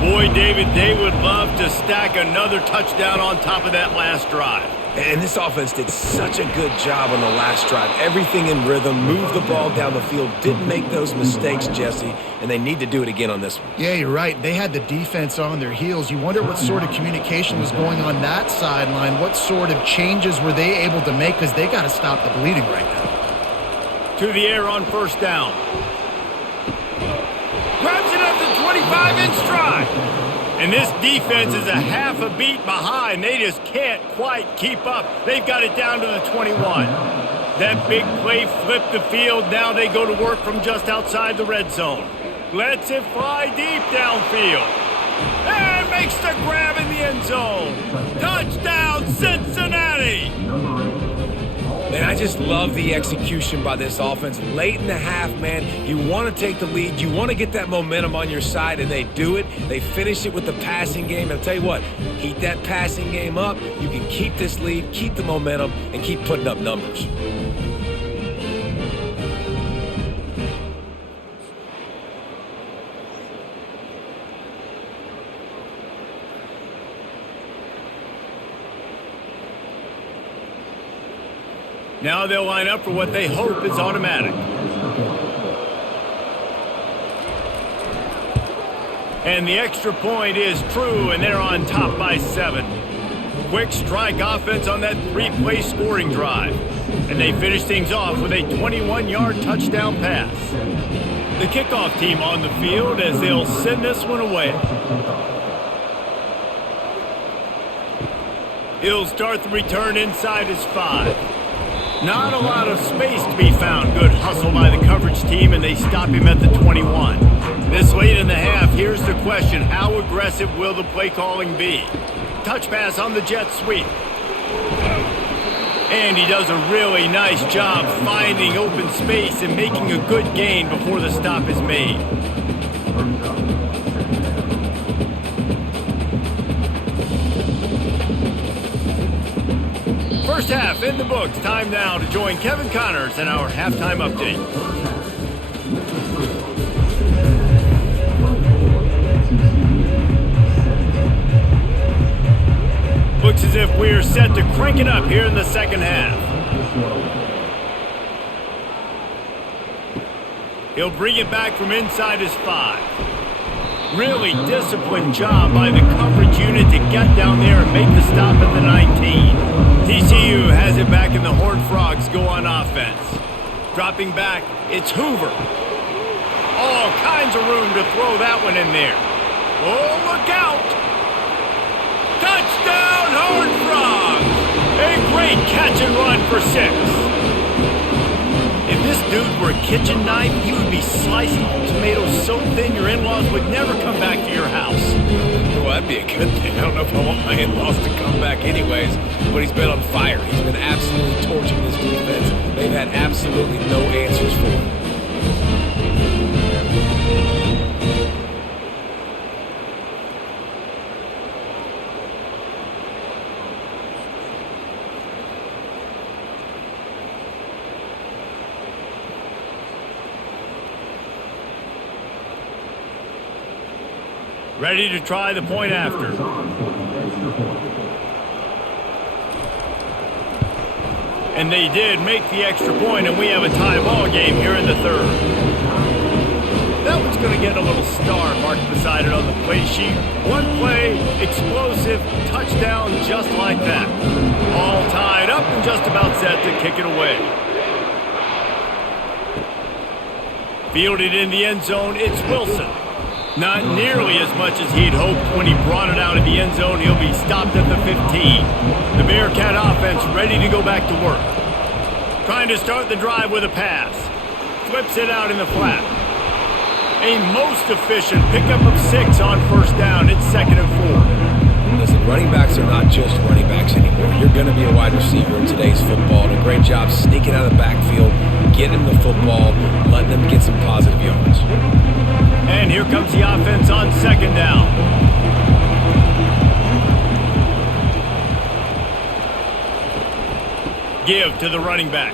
Boy, David, they would love to stack another touchdown on top of that last drive. And this offense did such a good job on the last drive. Everything in rhythm, moved the ball down the field, didn't make those mistakes, Jesse, and they need to do it again on this one. Yeah, you're right. They had the defense on their heels. You wonder what sort of communication was going on that sideline. What sort of changes were they able to make, because they got to stop the bleeding right now. To the air on first down. Grabs it at the 25-inch stride. And this defense is a half a beat behind. They just can't quite keep up. They've got it down to the 21. That big play flipped the field. Now they go to work from just outside the red zone. Lets it fly deep downfield. And makes the grab in the end zone. Touchdown, Cincinnati! Man, I just love the execution by this offense. Late in the half, man, you want to take the lead. You want to get that momentum on your side, and they do it. They finish it with the passing game. And I'll tell you what, heat that passing game up. You can keep this lead, keep the momentum, and keep putting up numbers. Now they'll line up for what they hope is automatic. And the extra point is true, and they're on top by 7. Quick strike offense on that 3-play scoring drive. And they finish things off with a 21-yard touchdown pass. The kickoff team on the field as they'll send this one away. He'll start the return inside his 5. Not a lot of space to be found. Good hustle by the coverage team, and they stop him at the 21. This late in the half, here's the question. How aggressive will the play calling be? Touch pass on the jet sweep. And he does a really nice job finding open space and making a good gain before the stop is made. First half in the books. Time now to join Kevin Connors in our halftime update. Looks as if we're set to crank it up here in the second half. He'll bring it back from inside his 5. Really disciplined job by the coverage unit to get down there and make the stop at the 19. TCU has it back and the Horned Frogs go on offense. Dropping back, it's Hoover. All kinds of room to throw that one in there. Oh, look out! Touchdown, Horned Frogs! A great catch and run for 6. If this dude were a kitchen knife, he would be slicing tomatoes so thin your in-laws would never come back to your house. Well, that'd be a good thing. I don't know if I want my in-laws to come back anyways, but he's been on fire. He's been absolutely torching this defense. They've had absolutely no answers for him. Ready to try the point after. And they did make the extra point, and we have a tie ball game here in the third. That one's going to get a little star marked beside it on the play sheet. One play, explosive, touchdown just like that. All tied up and just about set to kick it away. Fielded in the end zone, it's Wilson. Not nearly as much as he'd hoped when he brought it out of the end zone. He'll be stopped at the 15. The Bearcat offense ready to go back to work. Trying to start the drive with a pass. Flips it out in the flat. A most efficient pickup of 6 on first down. It's 2nd and 4. Listen, running backs are not just running backs anymore. You're going to be a wide receiver in today's football. And a great job sneaking out of the backfield, getting him the football, letting them get some positive yards. And here comes the offense on 2nd down. Give to the running back.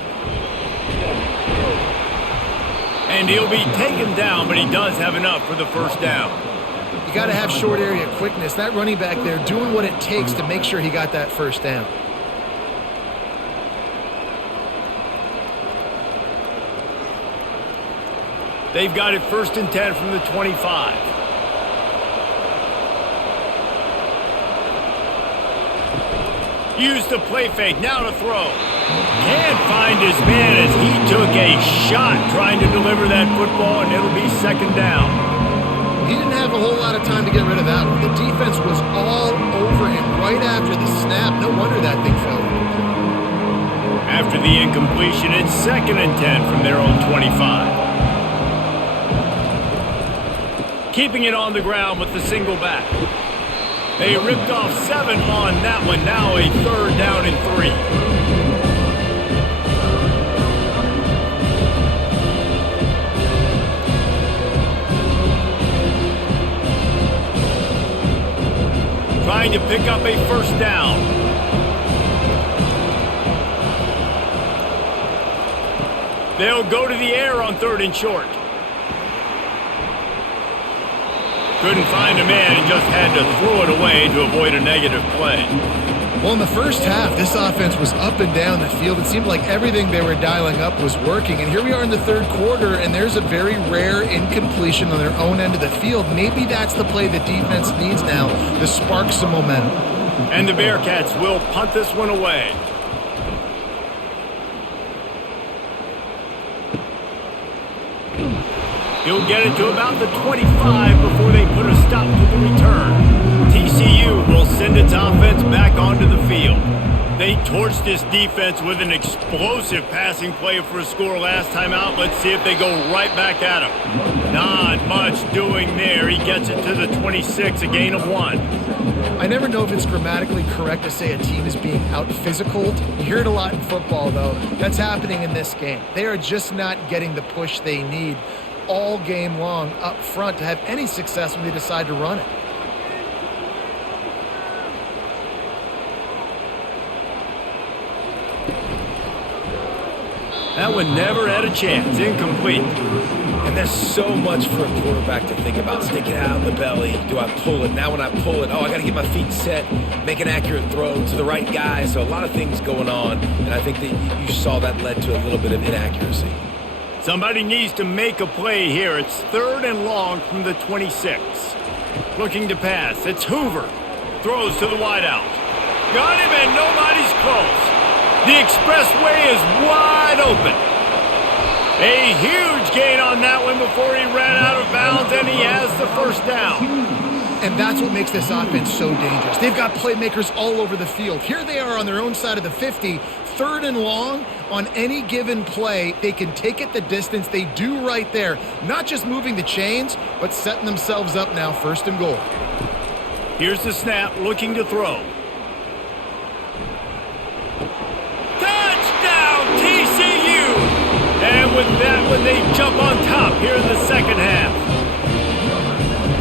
And he'll be taken down, but he does have enough for the first down. You got to have short area quickness. That running back there doing what it takes to make sure he got that first down. They've got it 1st and 10 from the 25. Use the play fake, now to throw. Can't find his man as he took a shot trying to deliver that football, and it'll be 2nd down. He didn't have a whole lot of time to get rid of that one. The defense was all over him right after the snap. No wonder that thing fell. After the incompletion, it's 2nd and 10 from their own 25. Keeping it on the ground with the single back. They ripped off 7 on that one. Now a 3rd down and 3. Trying to pick up a first down. They'll go to the air on 3rd and short. Couldn't find a man and just had to throw it away to avoid a negative play. Well, in the first half, this offense was up and down the field. It seemed like everything they were dialing up was working. And here we are in the third quarter, and there's a very rare incompletion on their own end of the field. Maybe that's the play the defense needs now to spark some momentum. And the Bearcats will punt this one away. He'll get it to about the 25 before they put a stop to the return. TCU will send its offense back onto the field. They torched this defense with an explosive passing play for a score last time out. Let's see if they go right back at him. Not much doing there. He gets it to the 26, a gain of 1. I never know if it's grammatically correct to say a team is being out-physicaled. You hear it a lot in football, though. That's happening in this game. They are just not getting the push they need all game long up front to have any success when they decide to run it. That one never had a chance. Incomplete. And there's so much for a quarterback to think about. Stick it out in the belly. Do I pull it? Now when I pull it, I got to get my feet set, make an accurate throw to the right guy. So a lot of things going on. And I think that you saw that led to a little bit of inaccuracy. Somebody needs to make a play here. It's 3rd and long from the 26. Looking to pass. It's Hoover. Throws to the wideout. Got him and nobody's close. The expressway is wide open. A huge gain on that one before he ran out of bounds, and he has the first down. And that's what makes this offense so dangerous. They've got playmakers all over the field. Here they are on their own side of the 50, 3rd and long. On any given play, they can take it the distance. They do right there. Not just moving the chains, but setting themselves up now, 1st and goal. Here's the snap, looking to throw. TCU! And with that one, they jump on top here in the second half.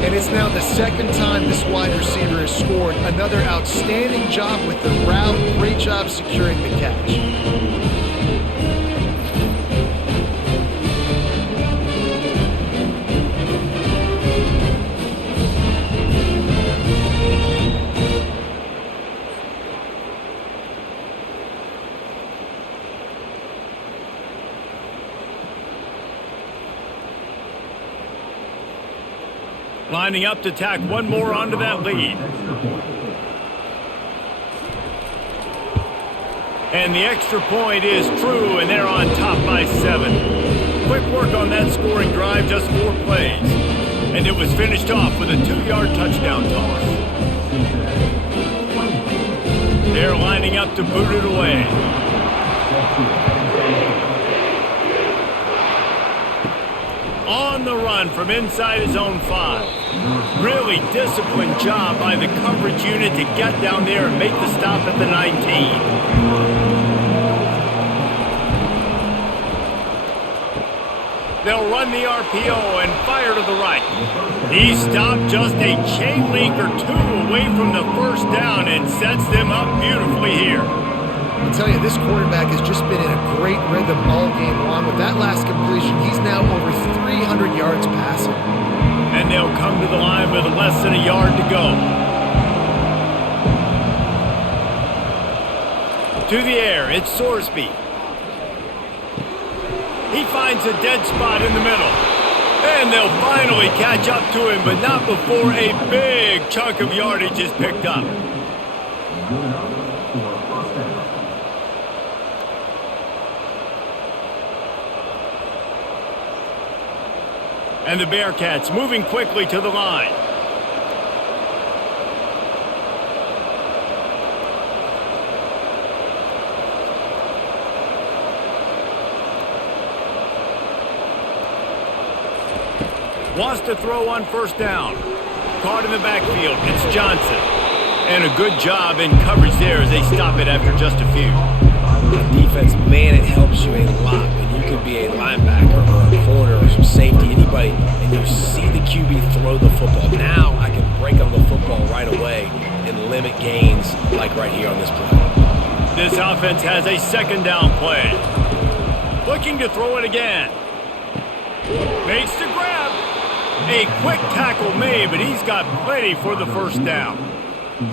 And it's now the 2nd time this wide receiver has scored. Another outstanding job with the route. Great job securing the catch. Lining up to tack one more onto that lead. And the extra point is true, and they're on top by 7. Quick work on that scoring drive, just 4 plays. And it was finished off with a 2-yard touchdown toss. They're lining up to boot it away. On the run from inside his own 5. Really disciplined job by the coverage unit to get down there and make the stop at the 19. They'll run the RPO and fire to the right. He stopped just a chain link or 2 away from the first down and sets them up beautifully here. I'll tell you, this quarterback has just been in a great rhythm all game long. With that last completion, he's now over 300 yards passing. And they'll come to the line with less than a yard to go. To the air, it's Sorsby. He finds a dead spot in the middle. And they'll finally catch up to him, but not before a big chunk of yardage is picked up. And the Bearcats moving quickly to the line. Wants to throw on 1st down. Caught in the backfield. It's Johnson. And a good job in coverage there as they stop it after just a few. Defense, man, it helps you a lot when you can be a linebacker or a corner or some safety, anybody, and you see the QB throw the football. Now I can break on the football right away and limit gains like right here on this play. This offense has a 2nd down play. Looking to throw it again. Makes the grab. A quick tackle made, but he's got plenty for the 1st down.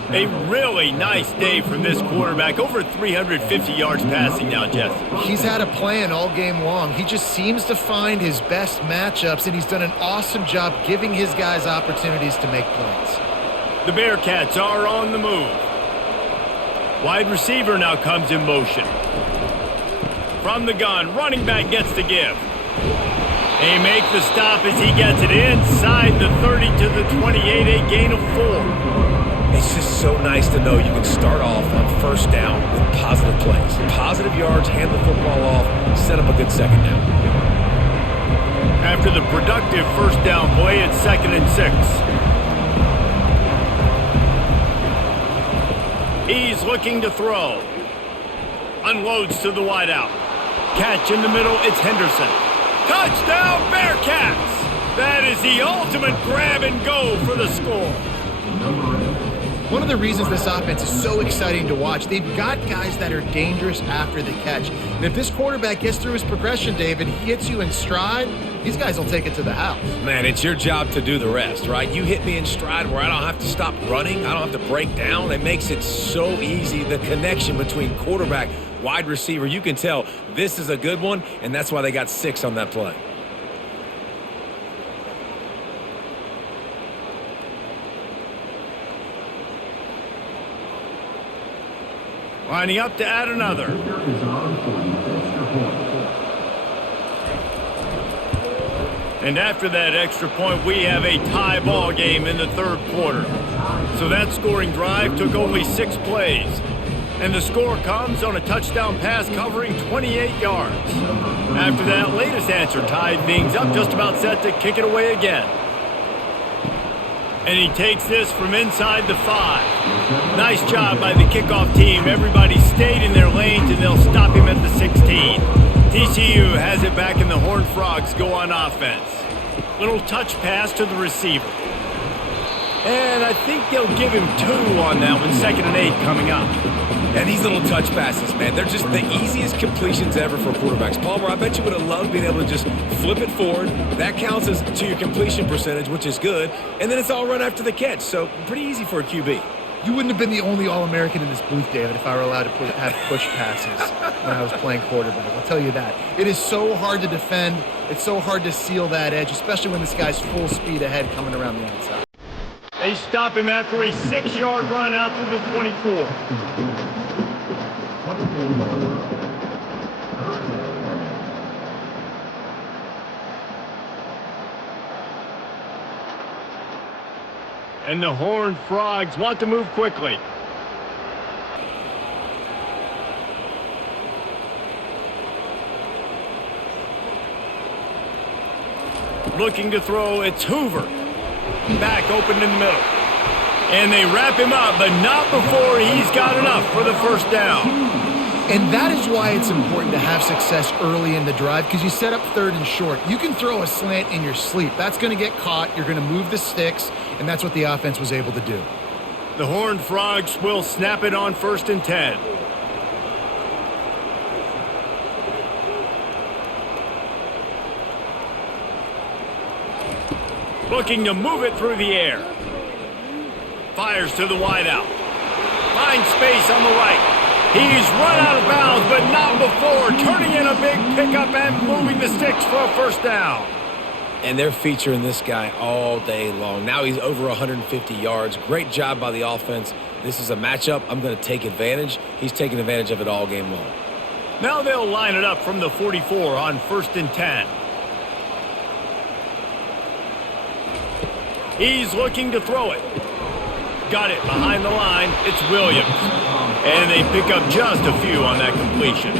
A really nice day from this quarterback. Over 350 yards passing now, Jesse. He's had a plan all game long. He just seems to find his best matchups, and he's done an awesome job giving his guys opportunities to make plays. The Bearcats are on the move. Wide receiver now comes in motion. From the gun, running back gets the give. They make the stop as he gets it inside the 30 to the 28, a gain of 4. It's just so nice to know you can start off on first down with positive plays. Positive yards, hand the football off, set up a good second down. After the productive first down play, it's 2nd and 6. He's looking to throw. Unloads to the wideout. Catch in the middle, it's Henderson. Touchdown, Bearcats! That is the ultimate grab and go for the score. One of the reasons this offense is so exciting to watch, they've got guys that are dangerous after the catch. And if this quarterback gets through his progression, David, he hits you in stride, these guys will take it to the house. Man, it's your job to do the rest, right? You hit me in stride where I don't have to stop running. I don't have to break down. It makes it so easy. The connection between quarterback, wide receiver, you can tell this is a good one, and that's why they got 6 on that play. Lining up to add another. And after that extra point, we have a tie ball game in the 3rd quarter. So that scoring drive took only 6 plays. And the score comes on a touchdown pass covering 28 yards. After that latest answer tied things up, just about set to kick it away again. And he takes this from inside the 5. Nice job by the kickoff team. Everybody stayed in their lanes, and they'll stop him at the 16. TCU has it back, and the Horned Frogs go on offense. Little touch pass to the receiver. And I think they'll give him 2 on that one. 2nd and 8 coming up. And these little touch passes, man, they're just the easiest completions ever for quarterbacks. Palmer, I bet you would have loved being able to just flip it forward. That counts as to your completion percentage, which is good. And then it's all run after the catch, so pretty easy for a QB. You wouldn't have been the only All-American in this booth, David, if I were allowed to have push passes when I was playing quarterback. I'll tell you that. It is so hard to defend. It's so hard to seal that edge, especially when this guy's full speed ahead coming around the outside. They stop him after a 6-yard run out to the 24. And the Horned Frogs want to move quickly. Looking to throw, it's Hoover. Back open in the middle. And they wrap him up, but not before he's got enough for the first down. And that is why it's important to have success early in the drive, because you set up 3rd and short. You can throw a slant in your sleep. That's going to get caught. You're going to move the sticks, and that's what the offense was able to do. The Horned Frogs will snap it on 1st and 10. Looking to move it through the air. Fires to the wideout. Finds space on the right. He's run out of bounds, but not before turning in a big pickup and moving the sticks for a first down. And they're featuring this guy all day long. Now he's over 150 yards. Great job by the offense. This is a matchup. I'm going to take advantage. He's taking advantage of it all game long. Now they'll line it up from the 44 on 1st and 10. He's looking to throw it. Got it behind the line. It's Williams. And they pick up just a few on that completion.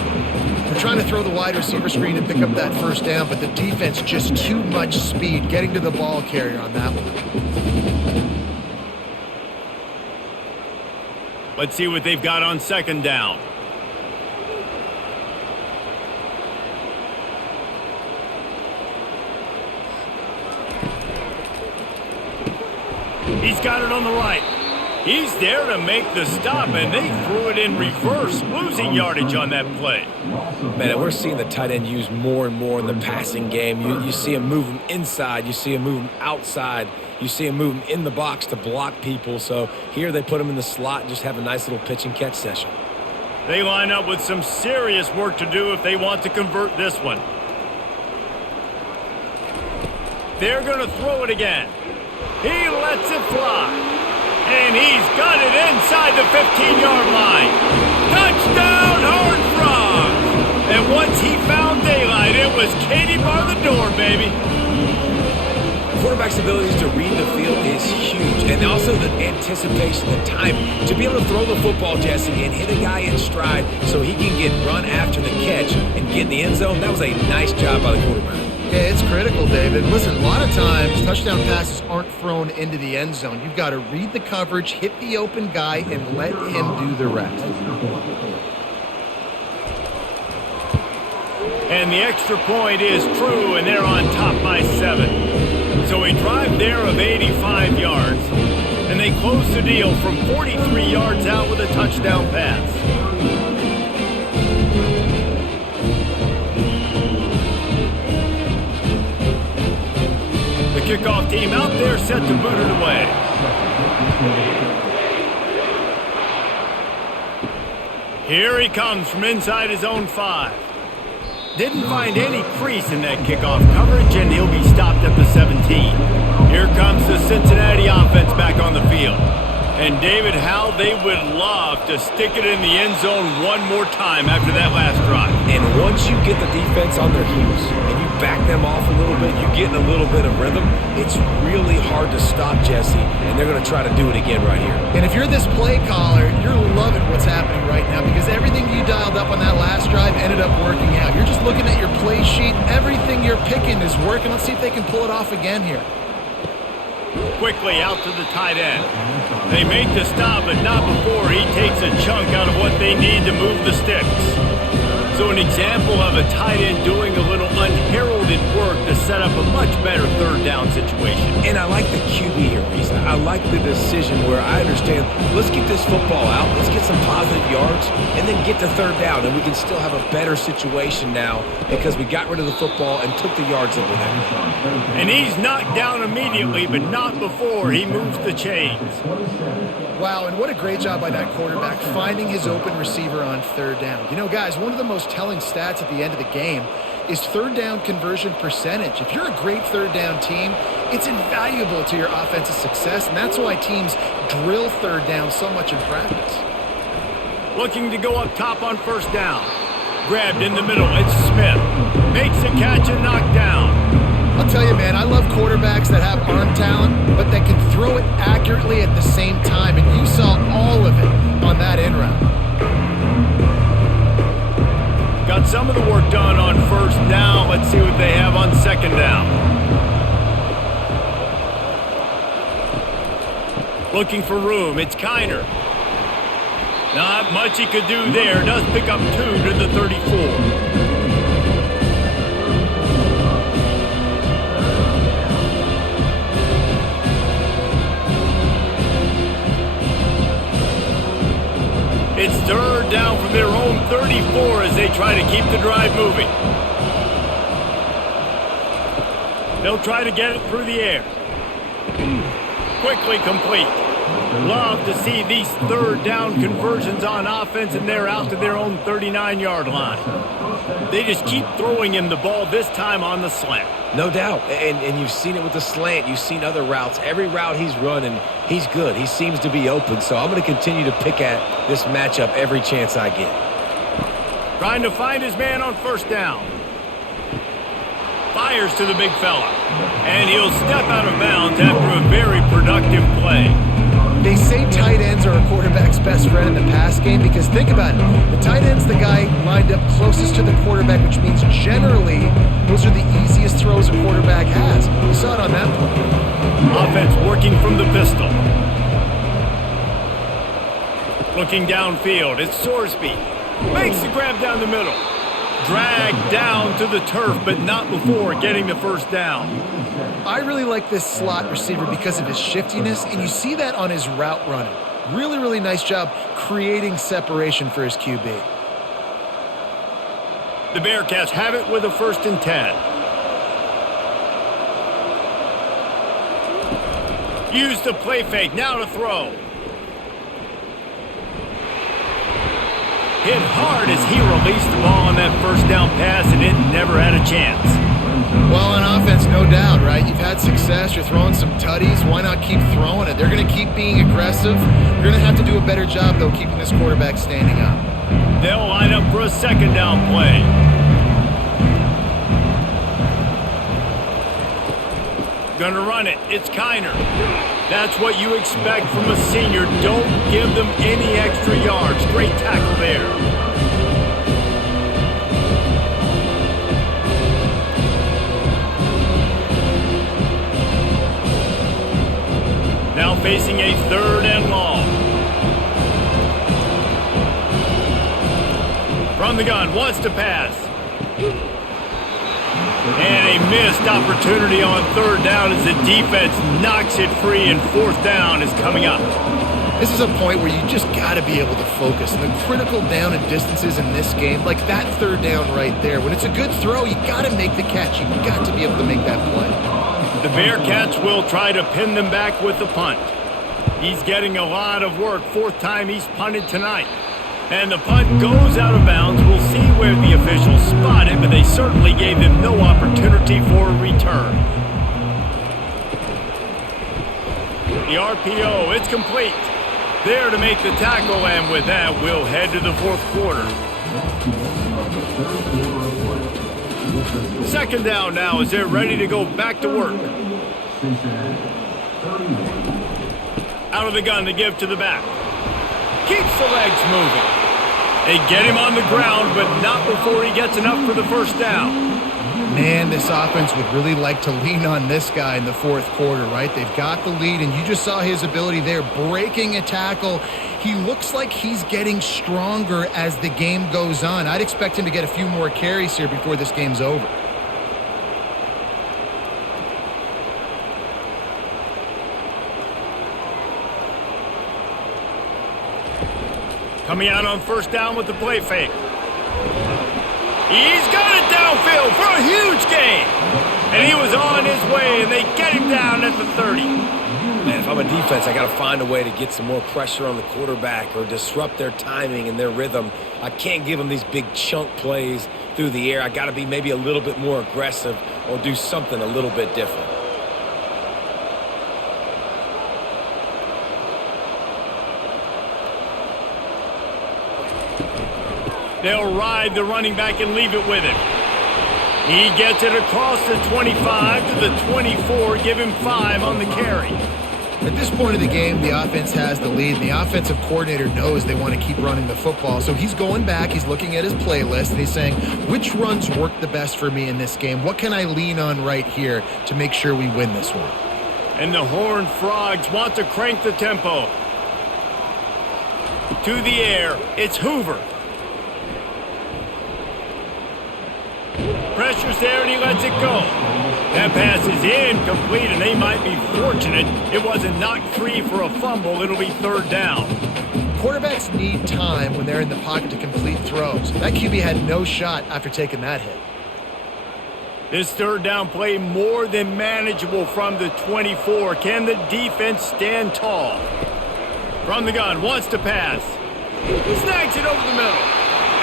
We're trying to throw the wide receiver screen and pick up that first down, but the defense just too much speed getting to the ball carrier on that one. Let's see what they've got on 2nd down. He's got it on the right. He's there to make the stop, and they threw it in reverse, losing yardage on that play. Man, and we're seeing the tight end used more and more in the passing game. You see him move him inside. You see him move him outside. You see him move him in the box to block people. So here they put him in the slot and just have a nice little pitch and catch session. They line up with some serious work to do if they want to convert this one. They're going to throw it again. He lets it fly. And he's got it inside the 15-yard line. Touchdown, Horned Frogs! And once he found daylight, it was Katie bar the door, baby. Quarterback's abilities to read the field is huge. And also the anticipation, the timing, to be able to throw the football, Jesse, and hit a guy in stride so he can get run after the catch and get in the end zone. That was a nice job by the quarterback. Yeah, it's critical, David. Listen, a lot of times touchdown passes aren't thrown into the end zone. You've got to read the coverage, hit the open guy, and let him do the rest. And the extra point is true, and they're on top by 7. So a drive there of 85 yards, and they close the deal from 43 yards out with a touchdown pass. The kickoff team out there set to boot it away. Here he comes from inside his own 5. Didn't find any crease in that kickoff coverage, and he'll be stopped at the 17. Here comes the Cincinnati offense back on the field. And David, how they would love to stick it in the end zone one more time after that last drive. And once you get the defense on their heels and you back them off a little bit, you get in a little bit of rhythm, it's really hard to stop, Jesse, and they're going to try to do it again right here. And if you're this play caller, you're loving what's happening right now because everything you dialed up on that last drive ended up working out. You're just looking at your play sheet. Everything you're picking is working. Let's see if they can pull it off again here. Quickly out to the tight end. They make the stop, but not before he takes a chunk out of what they need to move the sticks. So an example of a tight end doing a little unheralded work to set up a much better third down situation. And I like the QB here, Reese. I like the decision where I understand, let's get this football out, let's get some positive yards, and then get to third down, and we can still have a better situation now because we got rid of the football and took the yards that were there. And he's knocked down immediately, but not before he moves the chains. Wow, and what a great job by that quarterback finding his open receiver on third down. You know, guys, one of the most telling stats at the end of the game is third down conversion percentage. If you're a great third down team, it's invaluable to your offensive success, and that's why teams drill third down so much in practice. Looking to go up top on first down. Grabbed in the middle, it's Smith. Makes a catch and knocked down. I'll tell you, man, I love quarterbacks that have arm talent, but that can throw it accurately at the same time, and you saw all of it on that end route. Got some of the work done on first down. Let's see what they have on second down. Looking for room, it's Kiner. Not much he could do there. Does pick up 2 to the 34. It's third down from their own 34 as they try to keep the drive moving. They'll try to get it through the air. Quickly complete. Love to see these third down conversions on offense, and they're out to their own 39-yard line. They just keep throwing him the ball, this time on the slant. No doubt, and you've seen it with the slant. You've seen other routes. Every route he's running, he's good. He seems to be open, so I'm going to continue to pick at this matchup every chance I get. Trying to find his man on first down. Fires to the big fella, and he'll step out of bounds after a very productive play. They say tight ends are a quarterback's best friend in the pass game because think about it. The tight end's the guy lined up closest to the quarterback, which means generally those are the easiest throws a quarterback has. You saw it on that play. Offense working from the pistol. Looking downfield, it's Sorsby. Makes the grab down the middle. Dragged down to the turf, but not before getting the first down. I really like this slot receiver because of his shiftiness, and you see that on his route running. Really, really nice job creating separation for his QB. The Bearcats have it with a 1st and 10. Use the play fake, now to throw. Hit hard as he released the ball on that first down pass, and it never had a chance. Well, on offense, no doubt, right? You've had success. You're throwing some tutties. Why not keep throwing it? They're going to keep being aggressive. You're going to have to do a better job, though, keeping this quarterback standing up. They'll line up for a 2nd down play. Gonna run it. It's Kiner. That's what you expect from a senior. Don't give them any extra yards. Great tackle there. Now facing a 3rd and long. From the gun, wants to pass. And a missed opportunity on 3rd down as the defense knocks it free, and 4th down is coming up. This is a point where you just got to be able to focus. And the critical down and distances in this game, like that 3rd down right there, when it's a good throw, you got to make the catch. You got to be able to make that play. The Bearcats will try to pin them back with the punt. He's getting a lot of work. 4th time he's punted tonight. And the punt goes out of bounds. We'll see where the officials spot it, but they certainly gave him no opportunity for a return. The RPO, it's complete. There to make the tackle, and with that, we'll head to the 4th quarter. 2nd down now as they're ready to go back to work. Out of the gun to give to the back. Keeps the legs moving. They get him on the ground, but not before he gets enough for the 1st down. Man, this offense would really like to lean on this guy in the 4th quarter, right? They've got the lead, and you just saw his ability there, breaking a tackle. He looks like he's getting stronger as the game goes on. I'd expect him to get a few more carries here before this game's over. Coming out on 1st down with the play fake. He's got it downfield for a huge gain. And he was on his way, and they get him down at the 30. Man, if I'm a defense, I got to find a way to get some more pressure on the quarterback or disrupt their timing and their rhythm. I can't give them these big chunk plays through the air. I got to be maybe a little bit more aggressive or do something a little bit different. They'll ride the running back and leave it with him. He gets it across the 25 to the 24, give him 5 on the carry. At this point of the game, the offense has the lead, and the offensive coordinator knows they want to keep running the football. So he's going back, he's looking at his playlist, and he's saying, which runs work the best for me in this game? What can I lean on right here to make sure we win this one? And the Horned Frogs want to crank the tempo. To the air, it's Hoover. Pressure's there, and he lets it go. That pass is incomplete, and they might be fortunate it wasn't knocked free for a fumble. It'll be 3rd down. Quarterbacks need time when they're in the pocket to complete throws. That QB had no shot after taking that hit. This 3rd down play more than manageable from the 24. Can the defense stand tall? From the gun, wants to pass. Snags it over the middle.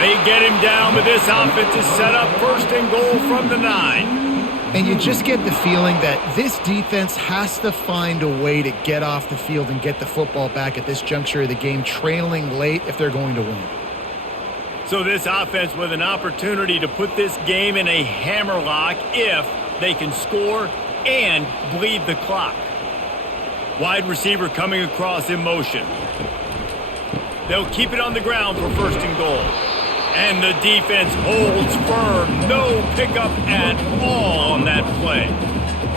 They get him down, but this offense is set up 1st and goal from the 9. And you just get the feeling that this defense has to find a way to get off the field and get the football back at this juncture of the game, trailing late if they're going to win. So this offense with an opportunity to put this game in a hammerlock if they can score and bleed the clock. Wide receiver coming across in motion. They'll keep it on the ground for 1st and goal. And the defense holds firm. No pickup at all on that play.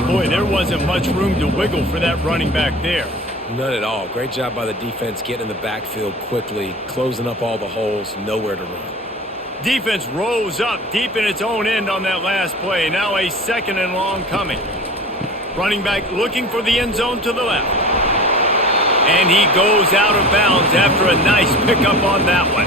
Boy, there wasn't much room to wiggle for that running back there. None at all. Great job by the defense getting in the backfield quickly, closing up all the holes, nowhere to run. Defense rose up deep in its own end on that last play. Now a 2nd and long coming. Running back looking for the end zone to the left. And he goes out of bounds after a nice pickup on that one.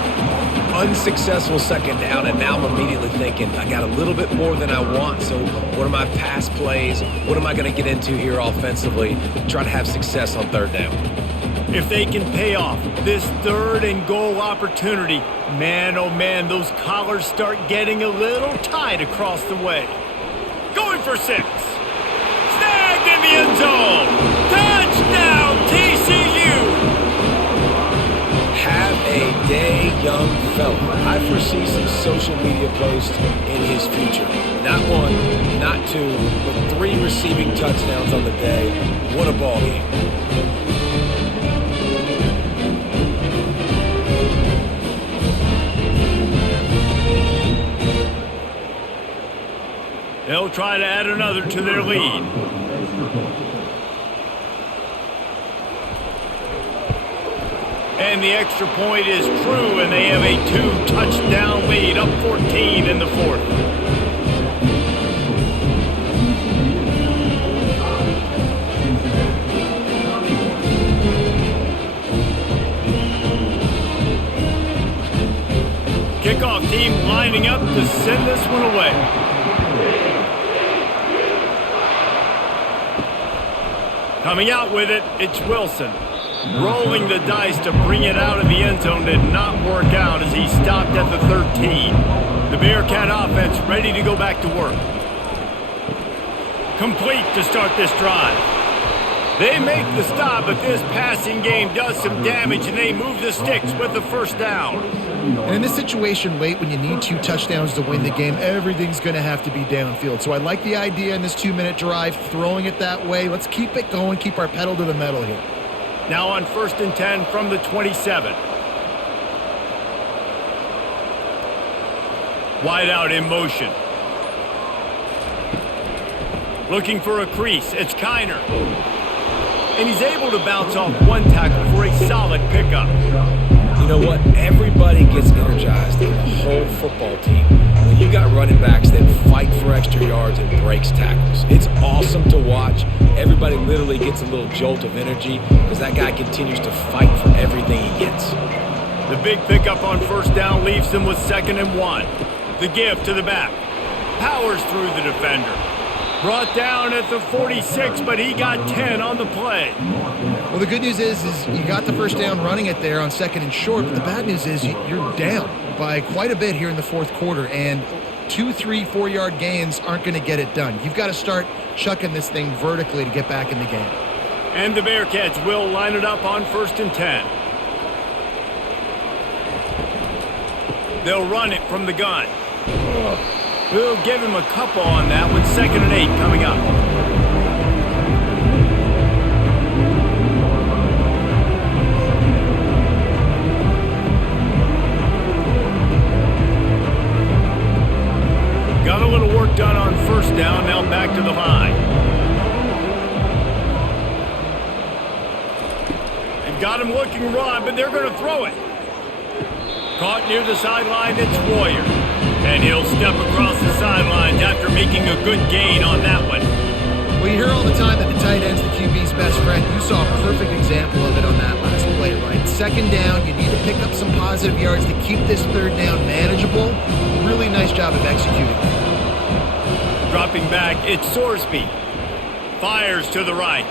Unsuccessful 2nd down, and now I'm immediately thinking, I got a little bit more than I want, so what are my pass plays? What am I going to get into here offensively to try to have success on 3rd down? If they can pay off this 3rd and goal opportunity, man, oh man, those collars start getting a little tight across the way. Going for 6. Snagged in the end zone. Touchdown, TCU. Have a day, young fella. I foresee some social media posts in his future. Not one, not two, but 3 receiving touchdowns on the day. What a ball game. They'll try to add another to their lead. And the extra point is true, and they have a 2-touchdown lead, up 14 in the 4th. Kickoff team lining up to send this one away. Coming out with it, it's Wilson. Rolling the dice to bring it out of the end zone did not work out as he stopped at the 13. The Bearcat offense ready to go back to work. Complete to start this drive. They make the stop, but this passing game does some damage, and they move the sticks with the first down. And in this situation late when you need 2 touchdowns to win the game, everything's going to have to be downfield. So I like the idea in this 2-minute drive, throwing it that way. Let's keep it going, keep our pedal to the metal here. Now on 1st and 10 from the 27. Wide out in motion. Looking for a crease. It's Kiner. And he's able to bounce off one tackle for a solid pickup. You know what? Everybody gets energized in the whole football team when you got running backs that fight for extra yards and breaks tackles. It's awesome to watch. Everybody literally gets a little jolt of energy because that guy continues to fight for everything he gets. The big pickup on 1st down leaves them with 2nd and 1. The give to the back. Powers through the defender. Brought down at the 46, but he got 10 on the play. Well, the good news is you got the first down running it there on 2nd and short, but the bad news is you're down by quite a bit here in the 4th quarter, and 2, 3, 4-yard gains aren't going to get it done. You've got to start chucking this thing vertically to get back in the game. And the Bearcats will line it up on 1st and 10. They'll run it from the gun. We'll give him a couple on that with 2nd and 8 coming up. Got a little work done on 1st down, now back to the line. They've got him looking raw, but they're going to throw it. Caught near the sideline, it's Warrior. And he'll step across the sidelines after making a good gain on that one. Well, you hear all the time that the tight end's the QB's best friend. You saw a perfect example of it on that last play, right? 2nd down, you need to pick up some positive yards to keep this 3rd down manageable. Really nice job of executing. Dropping back, it's Sorsby. Fires to the right.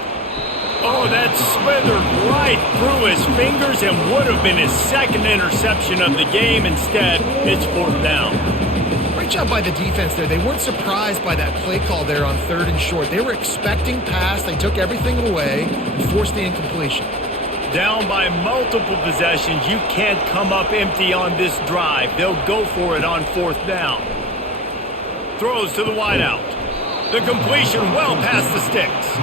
Oh, that slithered right through his fingers and would have been his 2nd interception of the game. Instead, it's 4th down. Great job by the defense there. They weren't surprised by that play call there on 3rd and short. They were expecting pass. They took everything away and forced the incompletion. Down by multiple possessions, you can't come up empty on this drive. They'll go for it on 4th down. Throws to the wideout. The completion well past the sticks.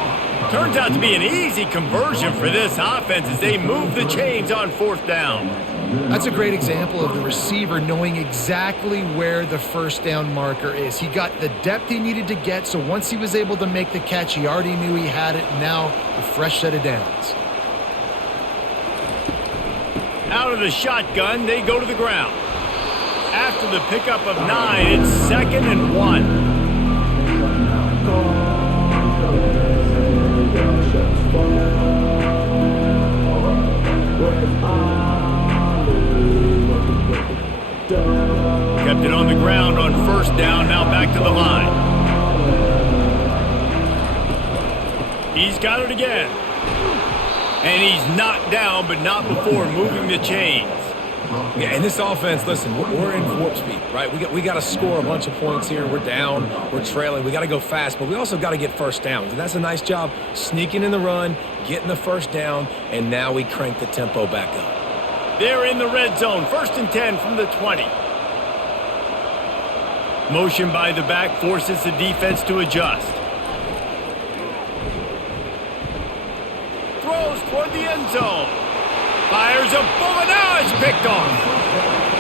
Turns out to be an easy conversion for this offense as they move the chains on 4th down. That's a great example of the receiver knowing exactly where the 1st down marker is. He got the depth he needed to get, so once he was able to make the catch, he already knew he had it. Now, a fresh set of downs. Out of the shotgun, they go to the ground. After the pickup of 9, it's 2nd and 1. Kept it on the ground on 1st down, now back to the line. He's got it again. And he's knocked down, but not before moving the chains. Yeah, and this offense, listen, we're in warp speed, right? We got to score a bunch of points here. We're down, we're trailing. We got to go fast, but we also got to get first downs. And that's a nice job sneaking in the run, getting the first down, and now we crank the tempo back up. They're in the red zone. 1st and 10 from the 20. Motion by the back forces the defense to adjust. Throws toward the end zone. Fires a bullet. Now it's picked off.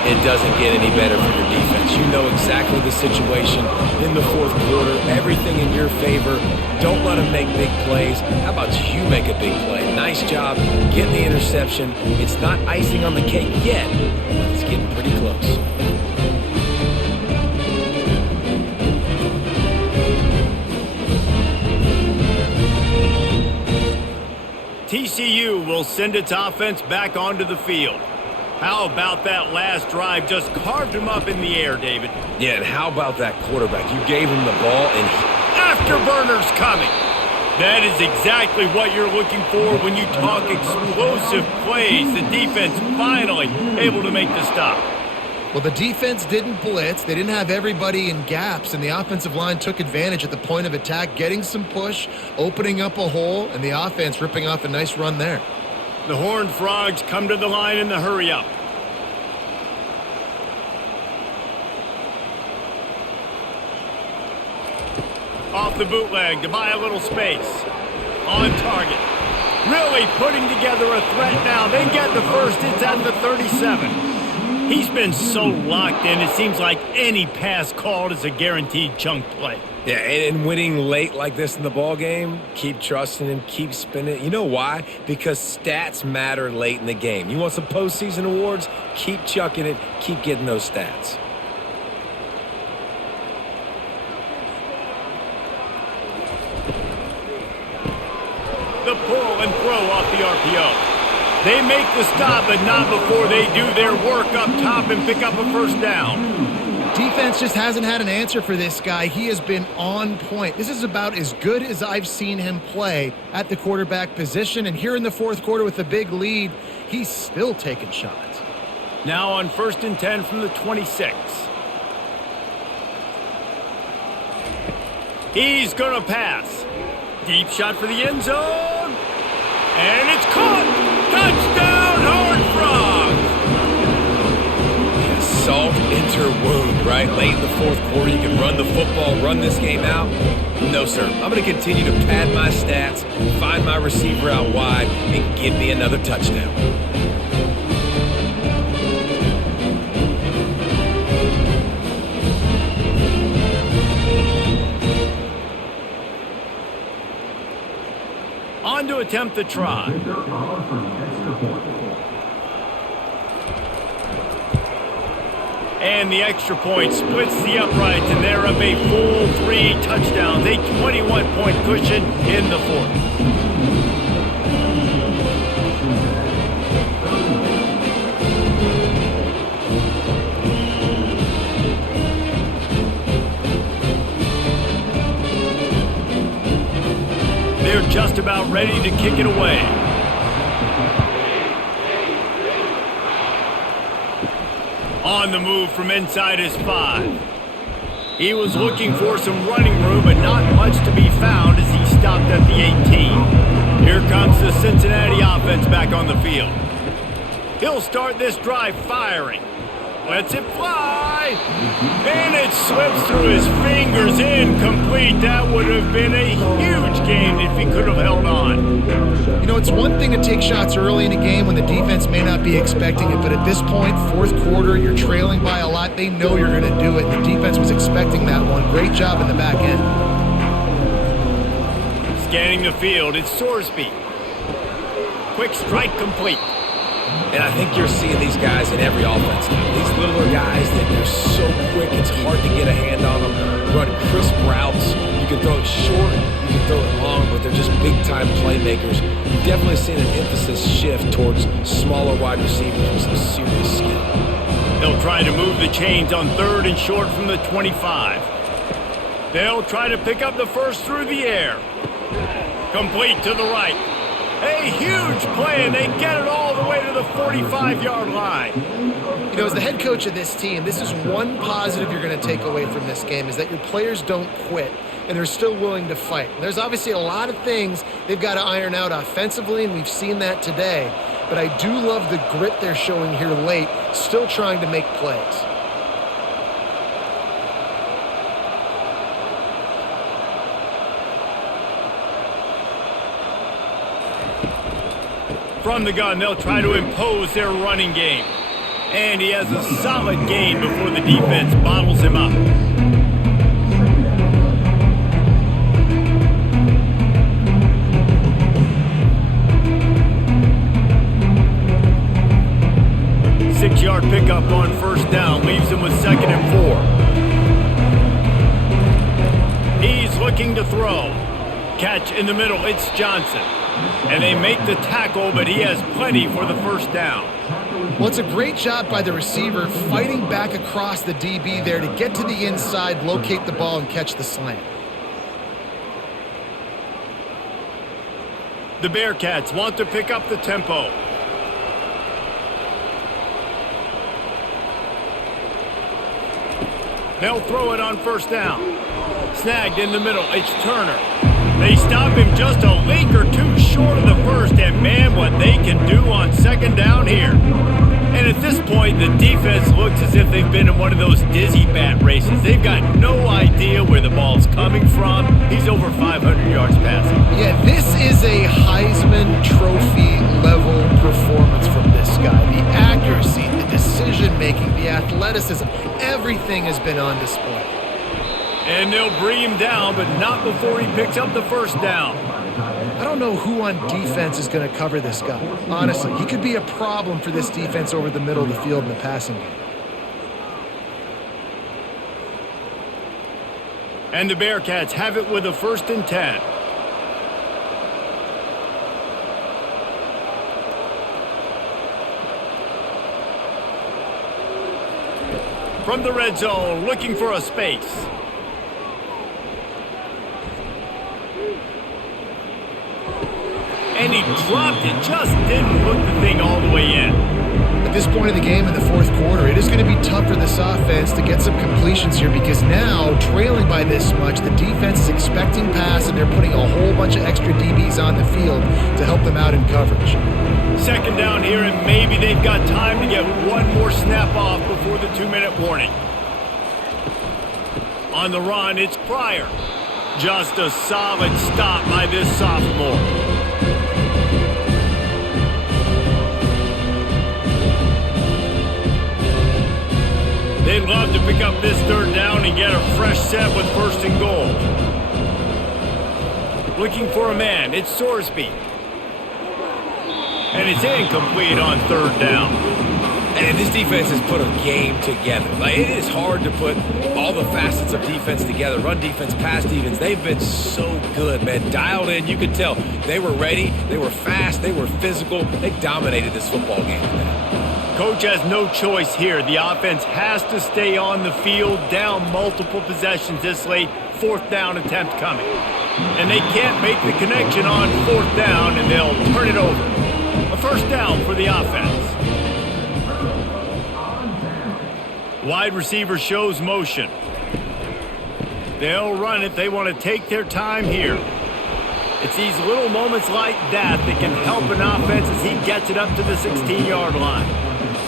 It doesn't get any better for your defense. You know exactly the situation in the 4th quarter. Everything in your favor. Don't let them make big plays. How about you make a big play? Nice job getting the interception. It's not icing on the cake yet, but it's getting pretty close. TCU will send its offense back onto the field. How about that last drive? Just carved him up in the air, David. Yeah, and how about that quarterback? You gave him the ball, and afterburners coming. That is exactly what you're looking for when you talk explosive plays. The defense finally able to make the stop. Well, the defense didn't blitz. They didn't have everybody in gaps, and the offensive line took advantage at the point of attack, getting some push, opening up a hole, and the offense ripping off a nice run there. The Horned Frogs come to the line in the hurry-up. Off the bootleg to buy a little space. On target. Really putting together a threat now. They get the first. It's at the 37. He's been so locked in, it seems like any pass called is a guaranteed chunk play. yeah, and winning late like this in the ball game, keep trusting him, keep spinning. You know why? Because stats matter late in the game. You want some postseason awards? Keep chucking it, keep getting those stats. The pull and throw off the RPO. They make the stop, but not before they do their work up top and pick up a first down. Defense just hasn't had an answer for this guy. He has been on point. This is about as good as I've seen him play at the quarterback position. And here in the 4th quarter with the big lead, he's still taking shots. Now on 1st and 10 from the 26. He's going to pass. Deep shot for the end zone. And it's caught. Touchdown, Horned Frogs! Salt enter wound, right? Late in the 4th quarter, you can run the football, run this game out. No, sir. I'm going to continue to pad my stats, find my receiver out wide, and give me another touchdown. On to attempt the try. And the extra point splits the uprights, and they're up a full 3 touchdowns, a 21-point cushion in the 4th. They're just about ready to kick it away. On the move from inside his 5. He was looking for some running room, but not much to be found as he stopped at the 18. Here comes the Cincinnati offense back on the field. He'll start this drive firing. Lets it fly. And it slips through his fingers, incomplete. That would have been a huge gain if he could have held on. You know, it's one thing to take shots early in a game when the defense may not be expecting it, but at this point, 4th quarter, you're trailing by a lot. They know you're going to do it. The defense was expecting that one. Great job in the back end. Scanning the field, it's Sorsby. Quick strike complete. And I think you're seeing these guys in every offense now. These littler guys, they're so quick, it's hard to get a hand on them. Run crisp routes. You can throw it short, you can throw it long, but they're just big-time playmakers. You've definitely seen an emphasis shift towards smaller wide receivers with some serious skill. They'll try to move the chains on 3rd and short from the 25. They'll try to pick up the first through the air. Complete to the right. A huge play, and they get it all the way to the 45-yard line. You know, as the head coach of this team, this is one positive you're going to take away from this game, is that your players don't quit, and they're still willing to fight. There's obviously a lot of things they've got to iron out offensively, and we've seen that today. but I do love the grit they're showing here late, still trying to make plays. From the gun, they'll try to impose their running game. And he has a solid gain before the defense bottles him up. Six-yard pickup on first down leaves him with 2nd and 4. He's looking to throw. Catch in the middle, it's Johnson. And they make the tackle, but he has plenty for the first down. Well, it's a great job by the receiver fighting back across the DB there to get to the inside, locate the ball, and catch the slant. The Bearcats want to pick up the tempo. They'll throw it on first down. Snagged in the middle, it's Turner. They stop him just a link or two short of the first, and man, what they can do on 2nd down here. And at this point, the defense looks as if they've been in one of those dizzy bat races. They've got no idea where the ball's coming from. He's over 500 yards passing. Yeah, this is a Heisman Trophy level performance from this guy. The accuracy, the decision-making, the athleticism, everything has been on display. And they'll bring him down, but not before he picks up the first down. I don't know who on defense is going to cover this guy. Honestly, he could be a problem for this defense over the middle of the field in the passing game. And the Bearcats have it with a 1st and 10. From the red zone, looking for a space. And he dropped it, just didn't hook the thing all the way in. At this point in the game in the 4th quarter, it is going to be tough for this offense to get some completions here because now, trailing by this much, the defense is expecting pass and they're putting a whole bunch of extra DBs on the field to help them out in coverage. 2nd down here, and maybe they've got time to get one more snap off before the 2-minute warning. On the run, it's Pryor. Just a solid stop by this sophomore. They'd love to pick up this 3rd down and get a fresh set with 1st and goal. Looking for a man, it's Sorsby. And it's incomplete on 3rd down. And this defense has put a game together. Like, it is hard to put all the facets of defense together. Run defense, pass defense. They've been so good, man. Dialed in. You could tell they were ready. They were fast. They were physical. They dominated this football game, man. Coach has no choice here. The offense has to stay on the field, down multiple possessions this late. 4th down attempt coming. And they can't make the connection on 4th down, and they'll turn it over. A 1st down for the offense. Wide receiver shows motion. They'll run it. They want to take their time here. It's these little moments like that that can help an offense as he gets it up to the 16-yard line.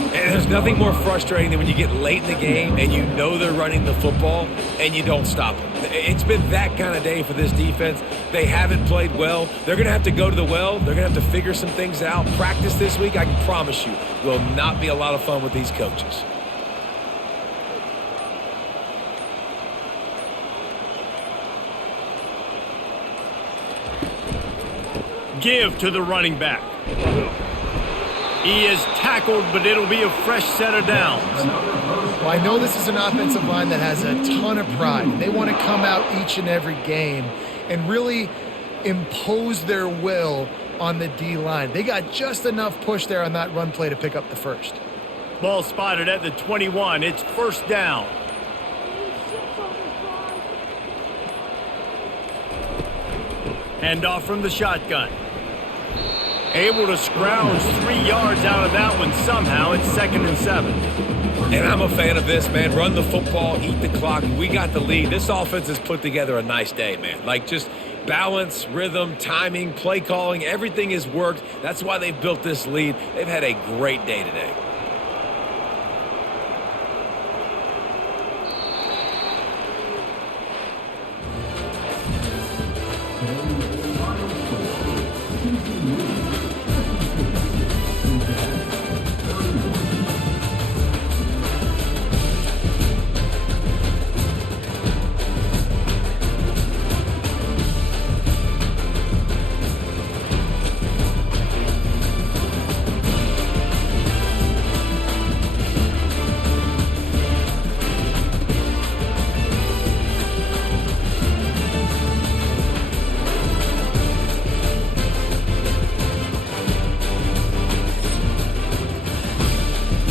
And there's nothing more frustrating than when you get late in the game and you know they're running the football and you don't stop them. It's been that kind of day for this defense. They haven't played well. They're going to have to go to the well. They're going to have to figure some things out. Practice this week, I can promise you, will not be a lot of fun with these coaches. Give to the running back. He is tackled, but it'll be a fresh set of downs. Well, I know this is an offensive line that has a ton of pride. They want to come out each and every game and really impose their will on the D-line. They got just enough push there on that run play to pick up the 1st. Ball spotted at the 21. It's 1st down. Handoff from the shotgun. Able to scrounge 3 yards out of that one somehow. It's 2nd and 7. And I'm a fan of this, man. Run the football, eat the clock. We got the lead. This offense has put together a nice day, man. Like, just balance, rhythm, timing, play calling, everything has worked. That's why they've built this lead. They've had a great day today.